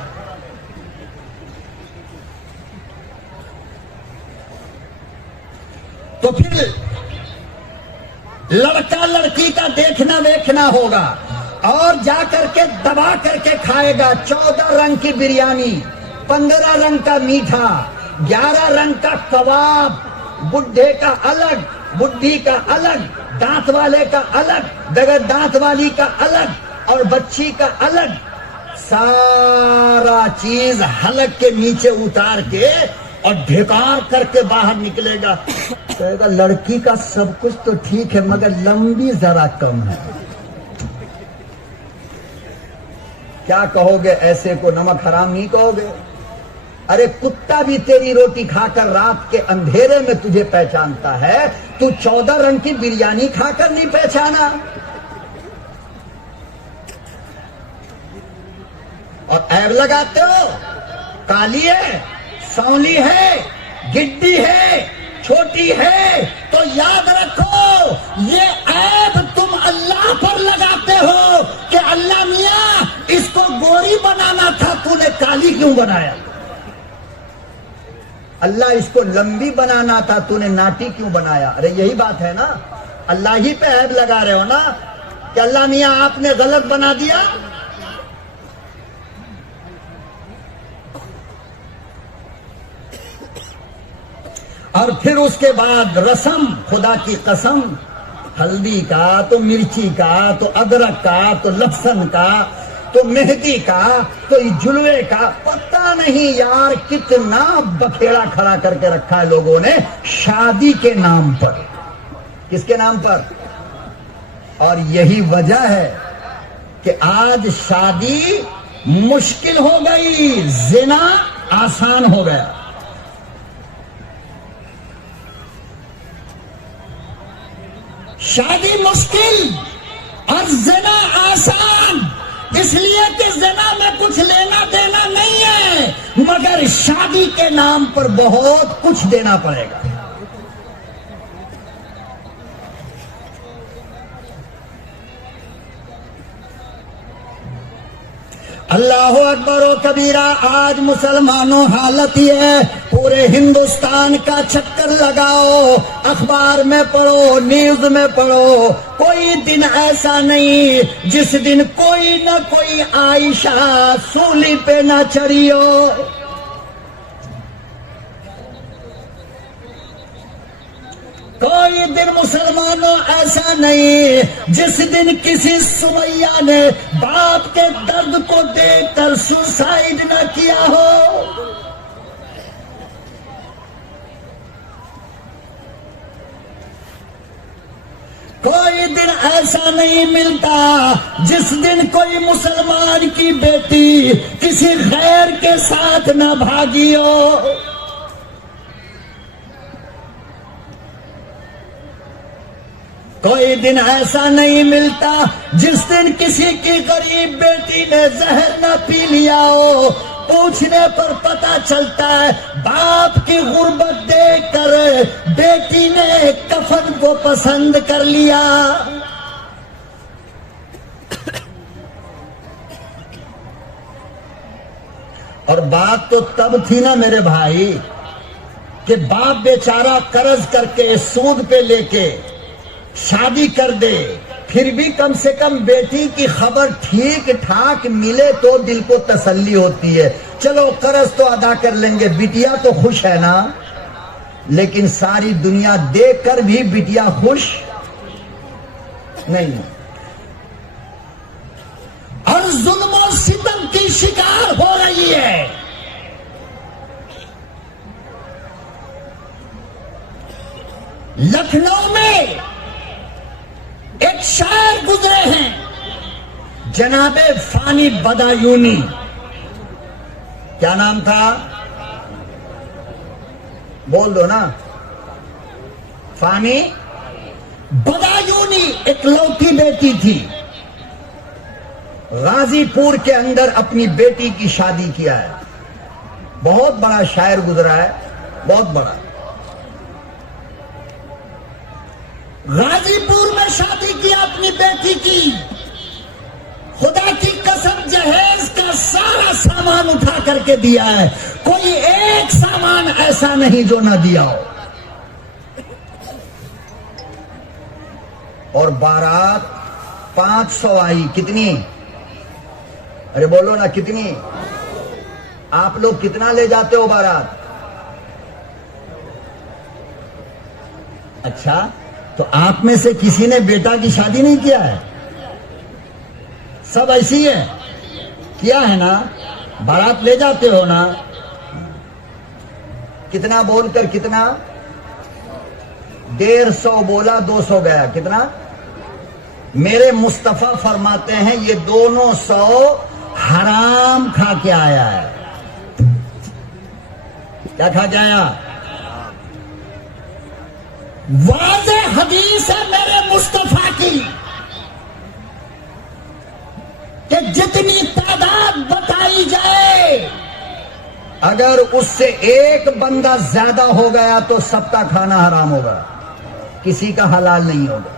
تو پھر لڑکا لڑکی کا دیکھنا ویکھنا ہوگا، اور جا کر کے دبا کر کے کھائے گا 14 رنگ کی بریانی، 15 رنگ کا میٹھا، 11 رنگ کا کباب، بڈھے کا الگ، بڈھی کا الگ، دانت والے کا الگ، بغیر دانت والی کا الگ، اور بچی کا الگ. سارا چیز حلق کے نیچے اتار کے اور ڈھکار کر کے باہر نکلے گا. کہے گا لڑکی کا سب کچھ تو ٹھیک ہے مگر لمبی ذرا کم ہے. کیا کہو گے ایسے کو؟ نمک حرام نہیں کہو گے؟ ارے کتا بھی تیری روٹی کھا کر رات کے اندھیرے میں تجھے پہچانتا ہے، تو 14 رنگ کی بریانی کھا کر نہیں پہچانا؟ اور عیب لگاتے ہو، کالی ہے، سانولی ہے، گڈی ہے، چھوٹی ہے، تو یاد رکھو یہ عیب تم اللہ پر لگاتے ہو کہ اللہ میاں اس کو گوری بنانا تھا، تو نے کالی کیوں بنایا؟ اللہ اس کو لمبی بنانا تھا، تو نے ناٹی کیوں بنایا؟ ارے یہی بات ہے نا، اللہ ہی پہ عیب لگا رہے ہو نا کہ اللہ میاں آپ نے غلط بنا دیا. اور پھر اس کے بعد رسم، خدا کی قسم، ہلدی کا تو مرچی کا تو ادرک کا تو لہسن کا تو مہندی کا تو جلوے کا، پتہ نہیں یار کتنا بکھیڑا کھڑا کر کے رکھا ہے لوگوں نے شادی کے نام پر. کس کے نام پر؟ اور یہی وجہ ہے کہ آج شادی مشکل ہو گئی، زنا آسان ہو گیا۔ شادی مشکل اور زنا آسان، اس لیے کہ زنا میں کچھ لینا دینا نہیں ہے، مگر شادی کے نام پر بہت کچھ دینا پڑے گا۔ اللہ اکبر و کبیرہ۔ آج مسلمانوں حالت یہ ہے، پورے ہندوستان کا چکر لگاؤ، اخبار میں پڑھو، نیوز میں پڑھو، کوئی دن ایسا نہیں جس دن کوئی نہ کوئی عائشہ سولی پہ نہ چڑھی ہو۔ کوئی دن مسلمانوں ایسا نہیں جس دن کسی سمیہ نے باپ کے درد کو دیکھ کر سوسائیڈ نہ کیا ہو۔ کوئی دن ایسا نہیں ملتا جس دن کوئی مسلمان کی بیٹی کسی غیر کے ساتھ نہ بھاگی ہو۔ کوئی دن ایسا نہیں ملتا جس دن کسی کی غریب بیٹی نے زہر نہ پی لیا ہو۔ پوچھنے پر پتہ چلتا ہے باپ کی غربت دیکھ کر بیٹی نے کفن کو پسند کر لیا۔ اور بات تو تب تھی نا میرے بھائی کہ باپ بیچارہ قرض کر کے سود پہ لے کے شادی کر دے، پھر بھی کم سے کم بیٹی کی خبر ٹھیک ٹھاک ملے تو دل کو تسلی ہوتی ہے۔ چلو قرض تو ادا کر لیں گے، بٹیا تو خوش ہے نا۔ لیکن ساری دنیا دیکھ کر بھی بٹیا خوش نہیں، اور ظلم و ستم کی شکار ہو رہی ہے۔ لکھنؤ میں ایک شاعر گزرے ہیں جناب فانی بدایونی، کیا نام تھا؟ بول دو نا۔ فانی بدایونی ایک لوٹی بیٹی تھی، غازی پور کے اندر اپنی بیٹی کی شادی کیا ہے۔ بہت بڑا شاعر گزرا ہے، بہت بڑا۔ غازی پور میں شادی کی اپنی بیٹی کی، خدا کی قسم جہیز کا سارا سامان اٹھا کر کے دیا ہے، کوئی ایک سامان ایسا نہیں جو نہ دیا ہو۔ اور بارات 500 آئی، کتنی؟ ارے بولو نا کتنی؟ آپ لوگ کتنا لے جاتے ہو بارات؟ اچھا، تو آپ میں سے کسی نے بیٹا کی شادی نہیں کیا ہے؟ سب ایسی ہے، کیا ہے نا؟ بارات لے جاتے ہو نا؟ کتنا بول کر کتنا؟ 150 بولا 200 گیا، کتنا؟ میرے مصطفیٰ فرماتے ہیں یہ دونوں 100 حرام کھا کے آیا ہے۔ کیا کھا کے آیا؟ واضح حدیث ہے میرے مصطفیٰ کی کہ جتنی تعداد بتائی جائے اگر اس سے ایک بندہ زیادہ ہو گیا تو سب کا کھانا حرام ہوگا، کسی کا حلال نہیں ہوگا۔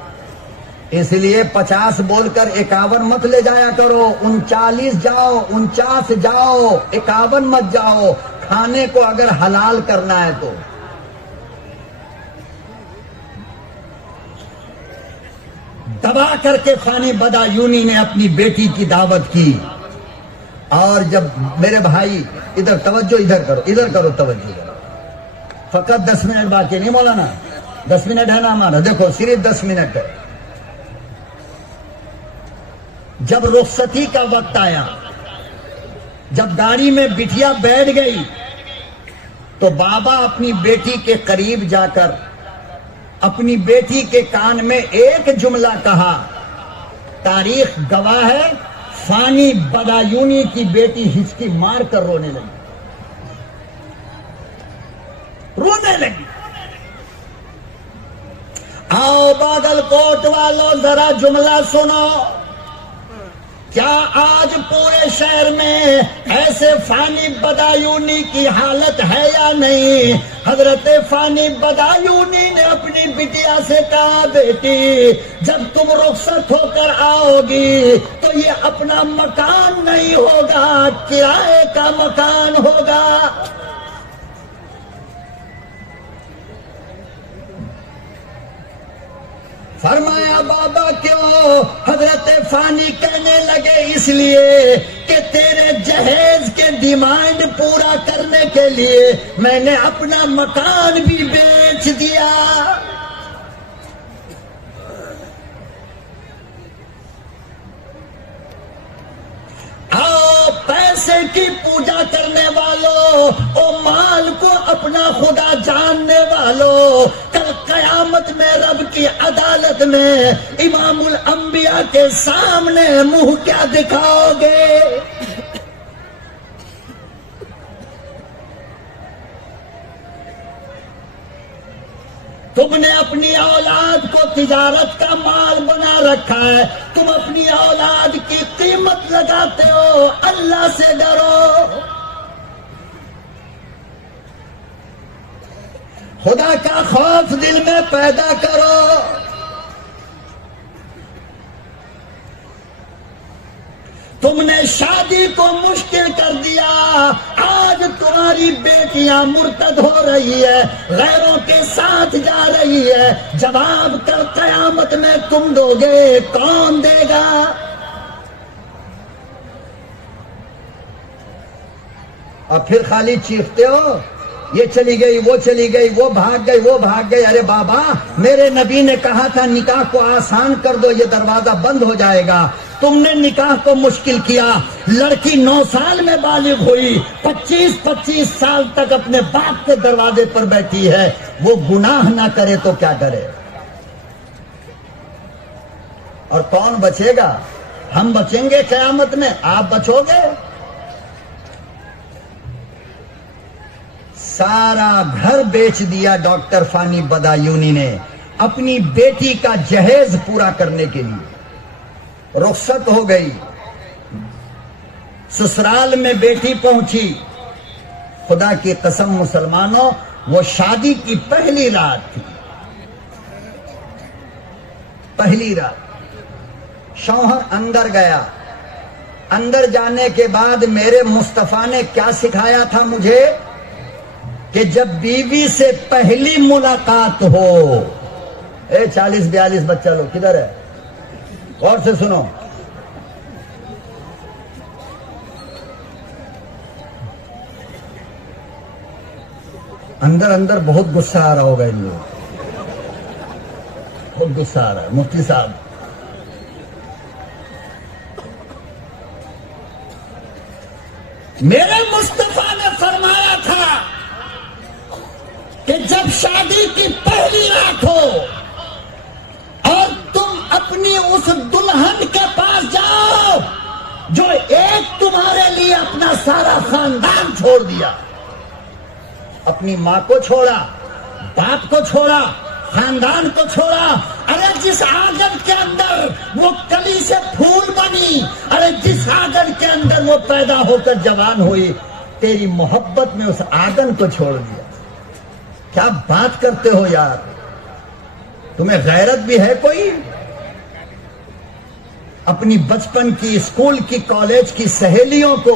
اس لیے 50 بول کر 51 مت لے جایا کرو، 39 جاؤ، 49 جاؤ، 51 مت جاؤ، کھانے کو اگر حلال کرنا ہے تو۔ دبا کر کے فانی بدایونی نے اپنی بیٹی کی دعوت کی، اور جب میرے بھائی ادھر توجہ، ادھر کرو، ادھر کرو توجہ، فقط 10 منٹ باقی نہیں مولانا، 10 منٹ ہے نا ہمارا، دیکھو صرف 10 منٹ ہے۔ جب رخصتی کا وقت آیا، جب گاڑی میں بٹیا بیٹھ گئی تو بابا اپنی بیٹی کے قریب جا کر اپنی بیٹی کے کان میں ایک جملہ کہا، تاریخ گواہ ہے، فانی بدایونی کی بیٹی ہچکی مار کر رونے لگی، رونے لگی۔ آؤ باگل کوٹ والوں ذرا جملہ سنو، کیا آج پورے شہر میں ایسے فانی بدایونی کی حالت ہے یا نہیں؟ حضرت فانی بدایونی نے اپنی بٹیا سے کہا، بیٹی جب تم رخصت ہو کر آؤ گی تو یہ اپنا مکان نہیں ہوگا، کرائے کا مکان ہوگا۔ فرمایا بابا کیوں؟ حضرت فانی کہنے لگے، اس لیے کہ تیرے جہیز کے ڈیمانڈ پورا کرنے کے لیے میں نے اپنا مکان بھی بیچ دیا۔ آؤ پیسے کی پوجا کرنے والوں، او مال کو اپنا خدا جاننے والوں، کل قیامت میں رب کی عدالت میں امام الانبیاء کے سامنے منہ کیا دکھاؤ گے؟ تم نے اپنی اولاد کو تجارت کا مال بنا رکھا ہے، تم اپنی اولاد کی قیمت لگاتے ہو، اللہ سے ڈرو، خدا کا خوف دل میں پیدا کرو۔ تم نے شادی کو مشکل کر دیا، آج تمہاری بیٹیاں مرتد ہو رہی ہے، غیروں کے ساتھ جا رہی ہے، جواب کل قیامت میں تم دو گے، کون دے گا؟ اور پھر خالی چیختے ہو، یہ چلی گئی، وہ چلی گئی، وہ بھاگ گئی، وہ بھاگ گئی۔ ارے بابا، میرے نبی نے کہا تھا نکاح کو آسان کر دو، یہ دروازہ بند ہو جائے گا۔ تم نے نکاح کو مشکل کیا، لڑکی 9 سال میں بالغ ہوئی، 25 سال تک اپنے باپ کے دروازے پر بیٹھی ہے، وہ گناہ نہ کرے تو کیا کرے؟ اور کون بچے گا؟ ہم بچیں گے قیامت میں، آپ بچو گے؟ سارا گھر بیچ دیا ڈاکٹر فانی بدایونی نے اپنی بیٹی کا جہیز پورا کرنے کے لیے۔ رخصت ہو گئی، سسرال میں بیٹی پہنچی، خدا کی قسم مسلمانوں، وہ شادی کی پہلی رات تھی، پہلی رات۔ شوہر اندر گیا، اندر جانے کے بعد میرے مصطفیٰ نے کیا سکھایا تھا مجھے کہ جب بیوی سے پہلی ملاقات ہو، 40-42 بچہ لوگ کدھر ہے؟ غور سے سنو، اندر بہت غصہ آ رہا ہوگا ان لوگ، بہت غصہ آ رہا ہے۔ مفتی صاحب، میرے مصطفیٰ نے فرمایا تھا کہ جب شادی کی پہلی رات ہو اور تم اپنی اس دلہن کے پاس جاؤ جو ایک تمہارے لیے اپنا سارا خاندان چھوڑ دیا، اپنی ماں کو چھوڑا، باپ کو چھوڑا، خاندان کو چھوڑا، ارے جس آنگن کے اندر وہ کلی سے پھول بنی، ارے جس آنگن کے اندر وہ پیدا ہو کر جوان ہوئی، تیری محبت میں اس آنگن کو چھوڑ دیا۔ کیا بات کرتے ہو یار، تمہیں غیرت بھی ہے کوئی؟ اپنی بچپن کی، اسکول کی، کالج کی سہیلیوں کو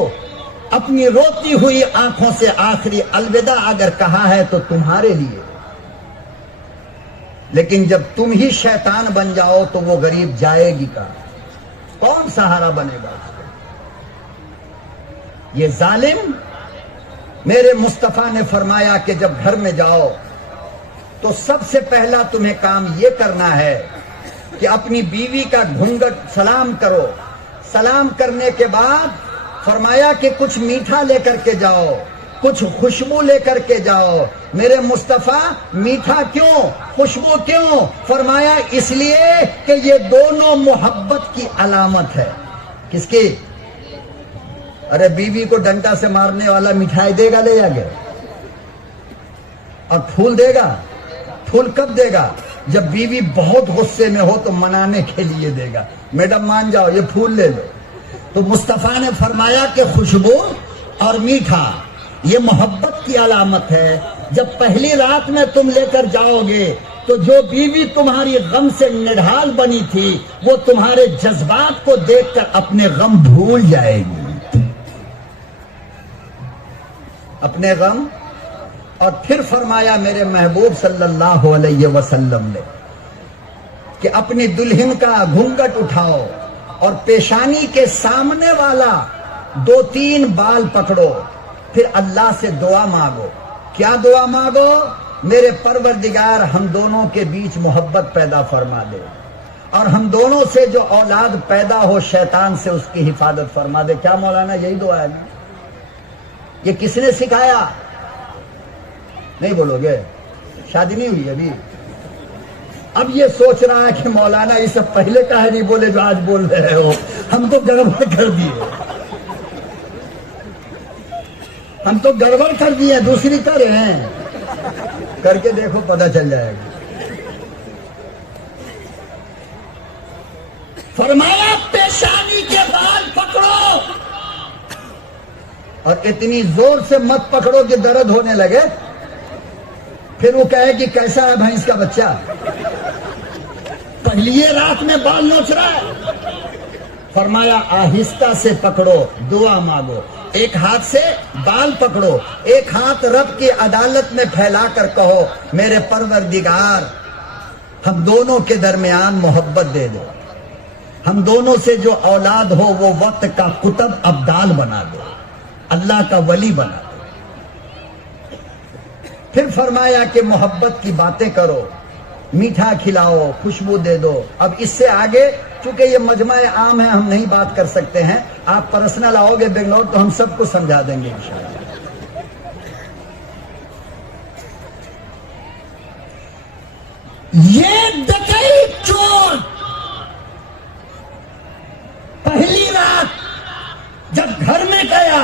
اپنی روتی ہوئی آنکھوں سے آخری الوداع اگر کہا ہے تو تمہارے لیے، لیکن جب تم ہی شیطان بن جاؤ تو وہ غریب جائے گی کہاں؟ کون سہارا بنے گا اس کو؟ یہ ظالم۔ میرے مصطفیٰ نے فرمایا کہ جب گھر میں جاؤ تو سب سے پہلا تمہیں کام یہ کرنا ہے کہ اپنی بیوی کا گھونگھٹ سلام کرو، سلام کرنے کے بعد فرمایا کہ کچھ میٹھا لے کر کے جاؤ، کچھ خوشبو لے کر کے جاؤ. میرے مصطفیٰ میٹھا کیوں, خوشبو کیوں؟ فرمایا اس لیے کہ یہ دونوں محبت کی علامت ہے. کس کی؟ ارے بیوی کو ڈنڈا سے مارنے والا مٹھائی دے گا لے جا کے؟ اور پھول دے گا؟ پھول کب دے گا؟ جب بیوی بہت غصے میں ہو تو منانے کے لیے دے گا. میڈم مان جاؤ, یہ پھول لے لو. تو مصطفیٰ نے فرمایا کہ خوشبو اور میٹھا یہ محبت کی علامت ہے. جب پہلی رات میں تم لے کر جاؤ گے تو جو بیوی تمہاری غم سے نڈھال بنی تھی وہ تمہارے جذبات کو دیکھ کر اپنے غم بھول جائے گی, اپنے غم. اور پھر فرمایا میرے محبوب صلی اللہ علیہ وسلم نے کہ اپنی دلہن کا گھونگھٹ اٹھاؤ اور پیشانی کے سامنے والا 2-3 بال پکڑو, پھر اللہ سے دعا مانگو. کیا دعا مانگو؟ میرے پروردگار ہم دونوں کے بیچ محبت پیدا فرما دے, اور ہم دونوں سے جو اولاد پیدا ہو شیطان سے اس کی حفاظت فرما دے. کیا مولانا یہی دعا ہے نا؟ یہ کس نے سکھایا؟ نہیں بولو گے؟ شادی نہیں ہوئی ابھی. اب یہ سوچ رہا ہے کہ مولانا یہ سب پہلے کا ہے نہیں بولے جو آج بول رہے ہو, ہم تو گڑبڑ کر دیے, ہم تو گڑبڑ کر دیے, دوسری کر رہے ہیں. کر کے دیکھو پتہ چل جائے گا. فرمایا پیشانی کے بال پکڑو, اور اتنی زور سے مت پکڑو کہ درد ہونے لگے. پھر وہ کہے کہ کیسا ہے بھینس کا بچہ, پہلی رات میں بال نوچ رہا ہے. فرمایا آہستہ سے پکڑو, دعا مانگو. ایک ہاتھ سے بال پکڑو, ایک ہاتھ رب کی عدالت میں پھیلا کر کہو میرے پروردگار ہم دونوں کے درمیان محبت دے دو, ہم دونوں سے جو اولاد ہو وہ وقت کا قطب ابدال بنا دو, اللہ کا ولی بنا دو. پھر فرمایا کہ محبت کی باتیں کرو, میٹھا کھلاؤ, خوشبو دے دو. اب اس سے آگے چونکہ یہ مجمع عام ہے ہم نہیں بات کر سکتے ہیں, آپ پرسنل آؤ گے بنگلور تو ہم سب کو سمجھا دیں گے انشاءاللہ. یہ ڈکئی چور پہلی رات جب گھر میں گیا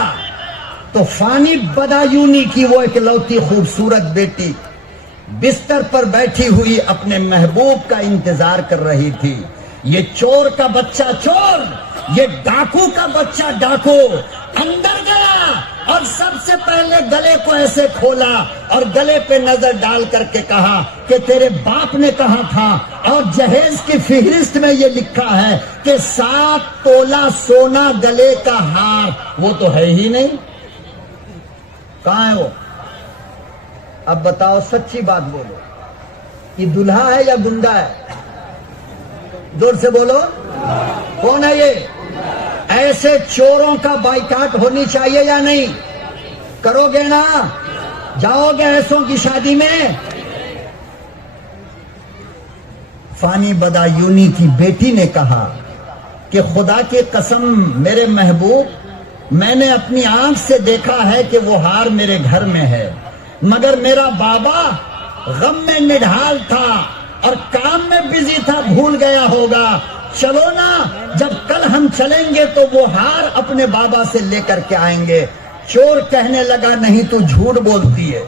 تو فانی بدایونی کی وہ اکلوتی خوبصورت بیٹی بستر پر بیٹھی ہوئی اپنے محبوب کا انتظار کر رہی تھی. یہ چور کا بچہ چور, یہ ڈاکو کا بچہ ڈاکو اندر گیا اور سب سے پہلے گلے کو ایسے کھولا اور گلے پہ نظر ڈال کر کے کہا کہ تیرے باپ نے کہا تھا, اور جہیز کی فہرست میں یہ لکھا ہے کہ 7 تولہ سونا گلے کا ہار, وہ تو ہے ہی نہیں. کہاں ہے وہ؟ اب بتاؤ سچی بات بولو, یہ دلہا ہے یا گنڈا ہے؟ زور سے بولو, کون ہے یہ؟ ایسے چوروں کا بائیکاٹ ہونی چاہیے یا نہیں؟ کرو گے نا؟ جاؤ گے ایسوں کی شادی میں؟ فانی بدایونی کی بیٹی نے کہا کہ خدا کی قسم میرے محبوب میں نے اپنی آنکھ سے دیکھا ہے کہ وہ ہار میرے گھر میں ہے, مگر میرا بابا غم میں نڈھال تھا اور کام میں بزی تھا, بھول گیا ہوگا. چلو نا, جب کل ہم چلیں گے تو وہ ہار اپنے بابا سے لے کر کے آئیں گے. چور کہنے لگا نہیں تو جھوٹ بولتی ہے.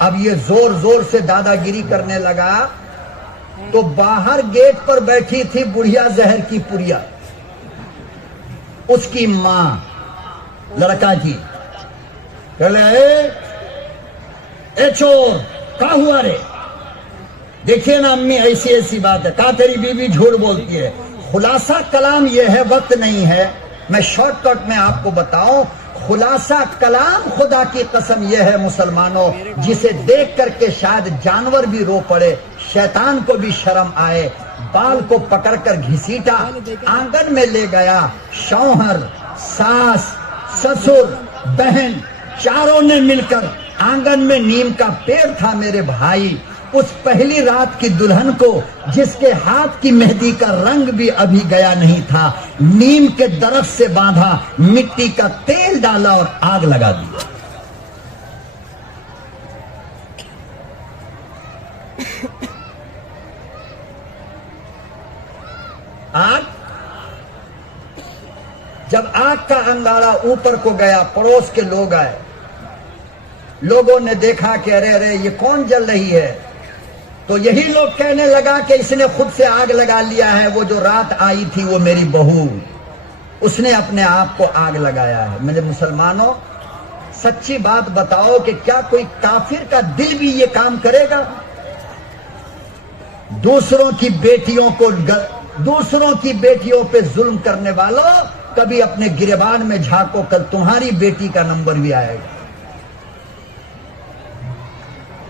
اب یہ زور زور سے دادا گیری کرنے لگا تو باہر گیٹ پر بیٹھی تھی بڑھیا زہر کی پڑیا, اس کی ماں لڑکا کی. اے چور کہا ہوا رے؟ دیکھیے نا امی ایسی ایسی بات ہے, کہا تیری بیوی جھوٹ بولتی ہے. خلاصہ کلام یہ ہے, وقت نہیں ہے, میں شارٹ کٹ میں آپ کو بتاؤں. خلاصہ کلام خدا کی قسم یہ ہے مسلمانوں, جسے دیکھ کر کے شاید جانور بھی رو پڑے, شیطان کو بھی شرم آئے. بال کو پکڑ کر گھسیٹا, آنگن میں لے گیا. شوہر, ساس, سسر, بہن چاروں نے مل کر آنگن میں نیم کا پیڑ تھا میرے بھائی, اس پہلی رات کی دلہن کو جس کے ہاتھ کی مہندی کا رنگ بھی ابھی گیا نہیں تھا, نیم کے درخت سے باندھا, مٹی کا تیل ڈالا اور آگ لگا دی. آگ، جب آگ کا انگارہ اوپر کو گیا، پڑوس کے لوگ آئے، لوگوں نے دیکھا کہ ارے ارے یہ کون جل رہی ہے، تو یہی لوگ کہنے لگا کہ اس نے خود سے آگ لگا لیا ہے، وہ جو رات آئی تھی وہ میری بہو، اس نے اپنے آپ کو آگ لگایا ہے۔ میرے مسلمانوں، سچی بات بتاؤ کہ کیا کوئی کافر کا دل بھی یہ کام کرے گا؟ دوسروں کی بیٹیوں پہ ظلم کرنے والوں، کبھی اپنے گریبان میں جھانکو، کل تمہاری بیٹی کا نمبر بھی آئے گا،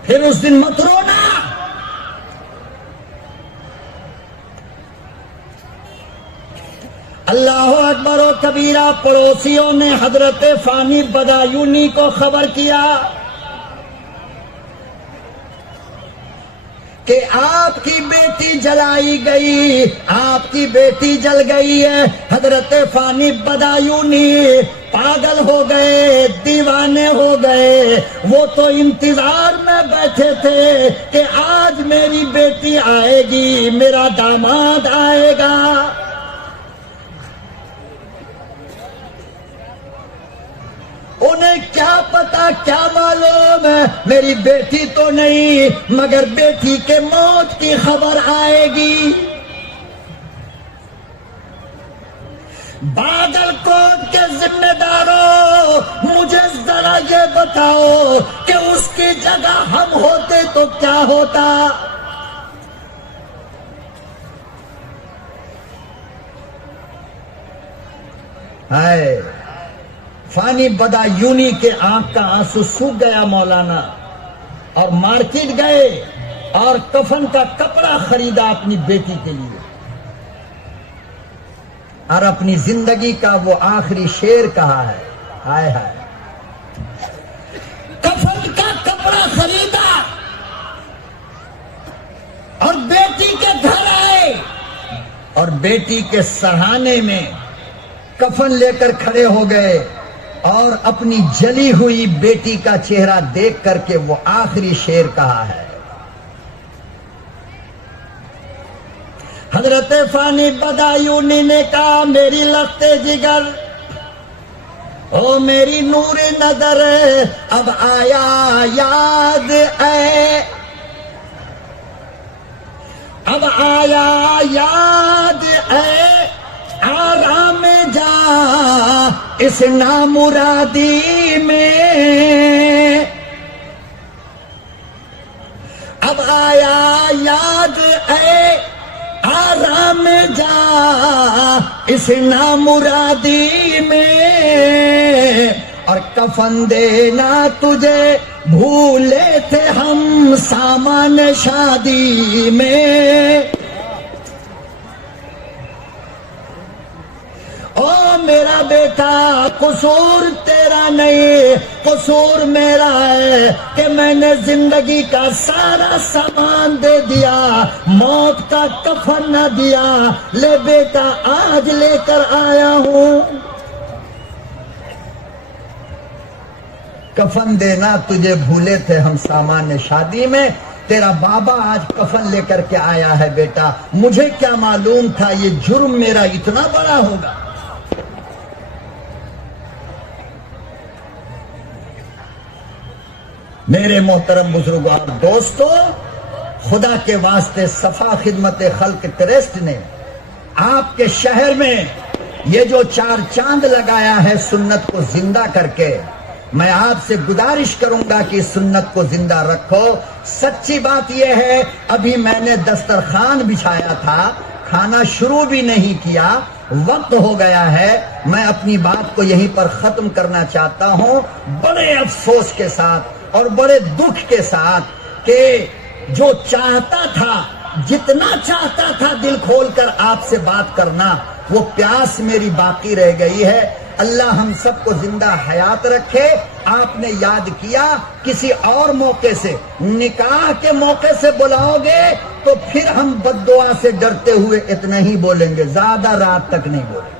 پھر اس دن مت رونا۔ اللہ اکبر و کبیرہ۔ پڑوسیوں نے حضرت فانی بدایونی کو خبر کیا کہ آپ کی بیٹی جلائی گئی، آپ کی بیٹی جل گئی ہے۔ حضرت فانی بدایونی پاگل ہو گئے، دیوانے ہو گئے۔ وہ تو انتظار میں بیٹھے تھے کہ آج میری بیٹی آئے گی، میرا داماد آئے گا۔ انہیں کیا پتا، کیا معلوم ہے، میری بیٹی تو نہیں مگر بیٹی کے موت کی خبر آئے گی۔ باگل کوٹ کے ذمہ داروں، مجھے ذرا یہ بتاؤ کہ اس کی جگہ ہم ہوتے تو کیا ہوتا؟ ہائے، فانی بدایونی کے آنکھ کا آنسو سوکھ گیا مولانا، اور مارکیٹ گئے اور کفن کا کپڑا خریدا اپنی بیٹی کے لیے، اور اپنی زندگی کا وہ آخری شعر کہا ہے۔ ہائے ہائے، کفن کا کپڑا خریدا اور بیٹی کے گھر آئے، اور بیٹی کے سہانے میں کفن لے کر کھڑے ہو گئے، اور اپنی جلی ہوئی بیٹی کا چہرہ دیکھ کر کے وہ آخری شعر کہا ہے۔ حضرت فانی بدایونی نے کہا، میری لخت جگر، او میری نور نظر، اب آیا یاد ہے، اب آیا یاد ہے، آرام جا اس نامرادی میں، اب آیا یاد ہے، آرام جا اس نامرادی میں، اور کفن دینا تجھے بھولے تھے ہم سامان شادی میں۔ او میرا بیٹا، قصور تیرا نہیں، قصور میرا ہے کہ میں نے زندگی کا سارا سامان دے دیا، موت کا کفن نہ دیا۔ لے بیٹا، آج لے کر آیا ہوں۔ کفن دینا تجھے بھولے تھے ہم سامان شادی میں، تیرا بابا آج کفن لے کر کے آیا ہے بیٹا، مجھے کیا معلوم تھا یہ جرم میرا اتنا بڑا ہوگا۔ میرے محترم بزرگوں اور دوستو، خدا کے واسطے صفا خدمت خلق ٹرسٹ نے آپ کے شہر میں یہ جو 4 چاند لگایا ہے سنت کو زندہ کر کے، میں آپ سے گزارش کروں گا کہ سنت کو زندہ رکھو۔ سچی بات یہ ہے، ابھی میں نے دسترخوان بچھایا تھا، کھانا شروع بھی نہیں کیا، وقت ہو گیا ہے، میں اپنی بات کو یہیں پر ختم کرنا چاہتا ہوں، بڑے افسوس کے ساتھ اور بڑے دکھ کے ساتھ کہ جو چاہتا تھا، جتنا چاہتا تھا دل کھول کر آپ سے بات کرنا، وہ پیاس میری باقی رہ گئی ہے۔ اللہ ہم سب کو زندہ حیات رکھے۔ آپ نے یاد کیا، کسی اور موقع سے، نکاح کے موقع سے بلاؤ گے تو پھر ہم بد دعا سے ڈرتے ہوئے اتنا ہی بولیں گے، زیادہ رات تک نہیں بولیں گے۔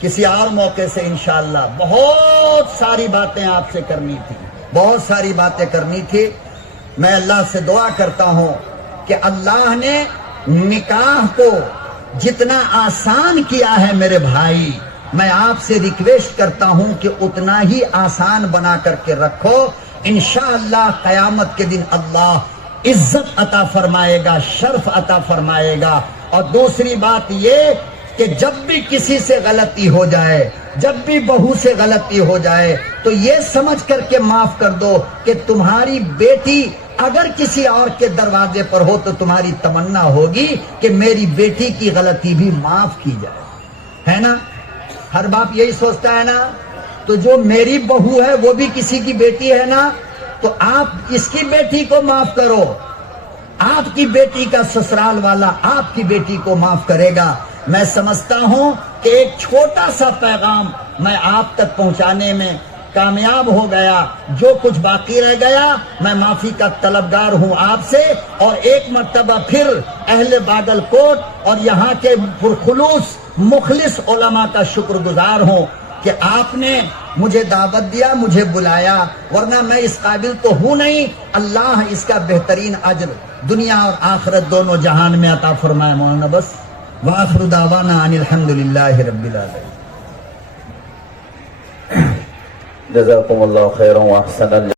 کسی اور موقع سے انشاءاللہ بہت ساری باتیں آپ سے کرنی تھی۔ بہت ساری باتیں کرنی تھی. میں اللہ سے دعا کرتا ہوں کہ اللہ نے نکاح کو جتنا آسان کیا ہے میرے بھائی، میں آپ سے ریکویسٹ کرتا ہوں کہ اتنا ہی آسان بنا کر کے رکھو. انشاءاللہ قیامت کے دن اللہ عزت عطا فرمائے گا، شرف عطا فرمائے گا. اور دوسری بات یہ کہ جب بھی کسی سے غلطی ہو جائے، جب بھی بہو سے غلطی ہو جائے تو یہ سمجھ کر کے معاف کر دو کہ تمہاری بیٹی اگر کسی اور کے دروازے پر ہو تو تمہاری تمنا ہوگی کہ میری بیٹی کی غلطی بھی معاف کی جائے، ہے نا؟ ہر باپ یہی سوچتا ہے نا. تو جو میری بہو ہے وہ بھی کسی کی بیٹی ہے نا، تو آپ اس کی بیٹی کو معاف کرو، آپ کی بیٹی کا سسرال والا آپ کی بیٹی کو معاف کرے گا. میں سمجھتا ہوں کہ ایک چھوٹا سا پیغام میں آپ تک پہنچانے میں کامیاب ہو گیا. جو کچھ باقی رہ گیا میں معافی کا طلبگار ہوں آپ سے. اور ایک مرتبہ پھر اہل باگل کوٹ اور یہاں کے پرخلوص مخلص علماء کا شکر گزار ہوں کہ آپ نے مجھے دعوت دیا، مجھے بلایا، ورنہ میں اس قابل تو ہوں نہیں. اللہ اس کا بہترین اجر دنیا اور آخرت دونوں جہان میں عطا فرمائے. مولانا بس وآخر دعوانا ان الحمدللہ رب العالمین. جزاکم اللہ خیرا و احسن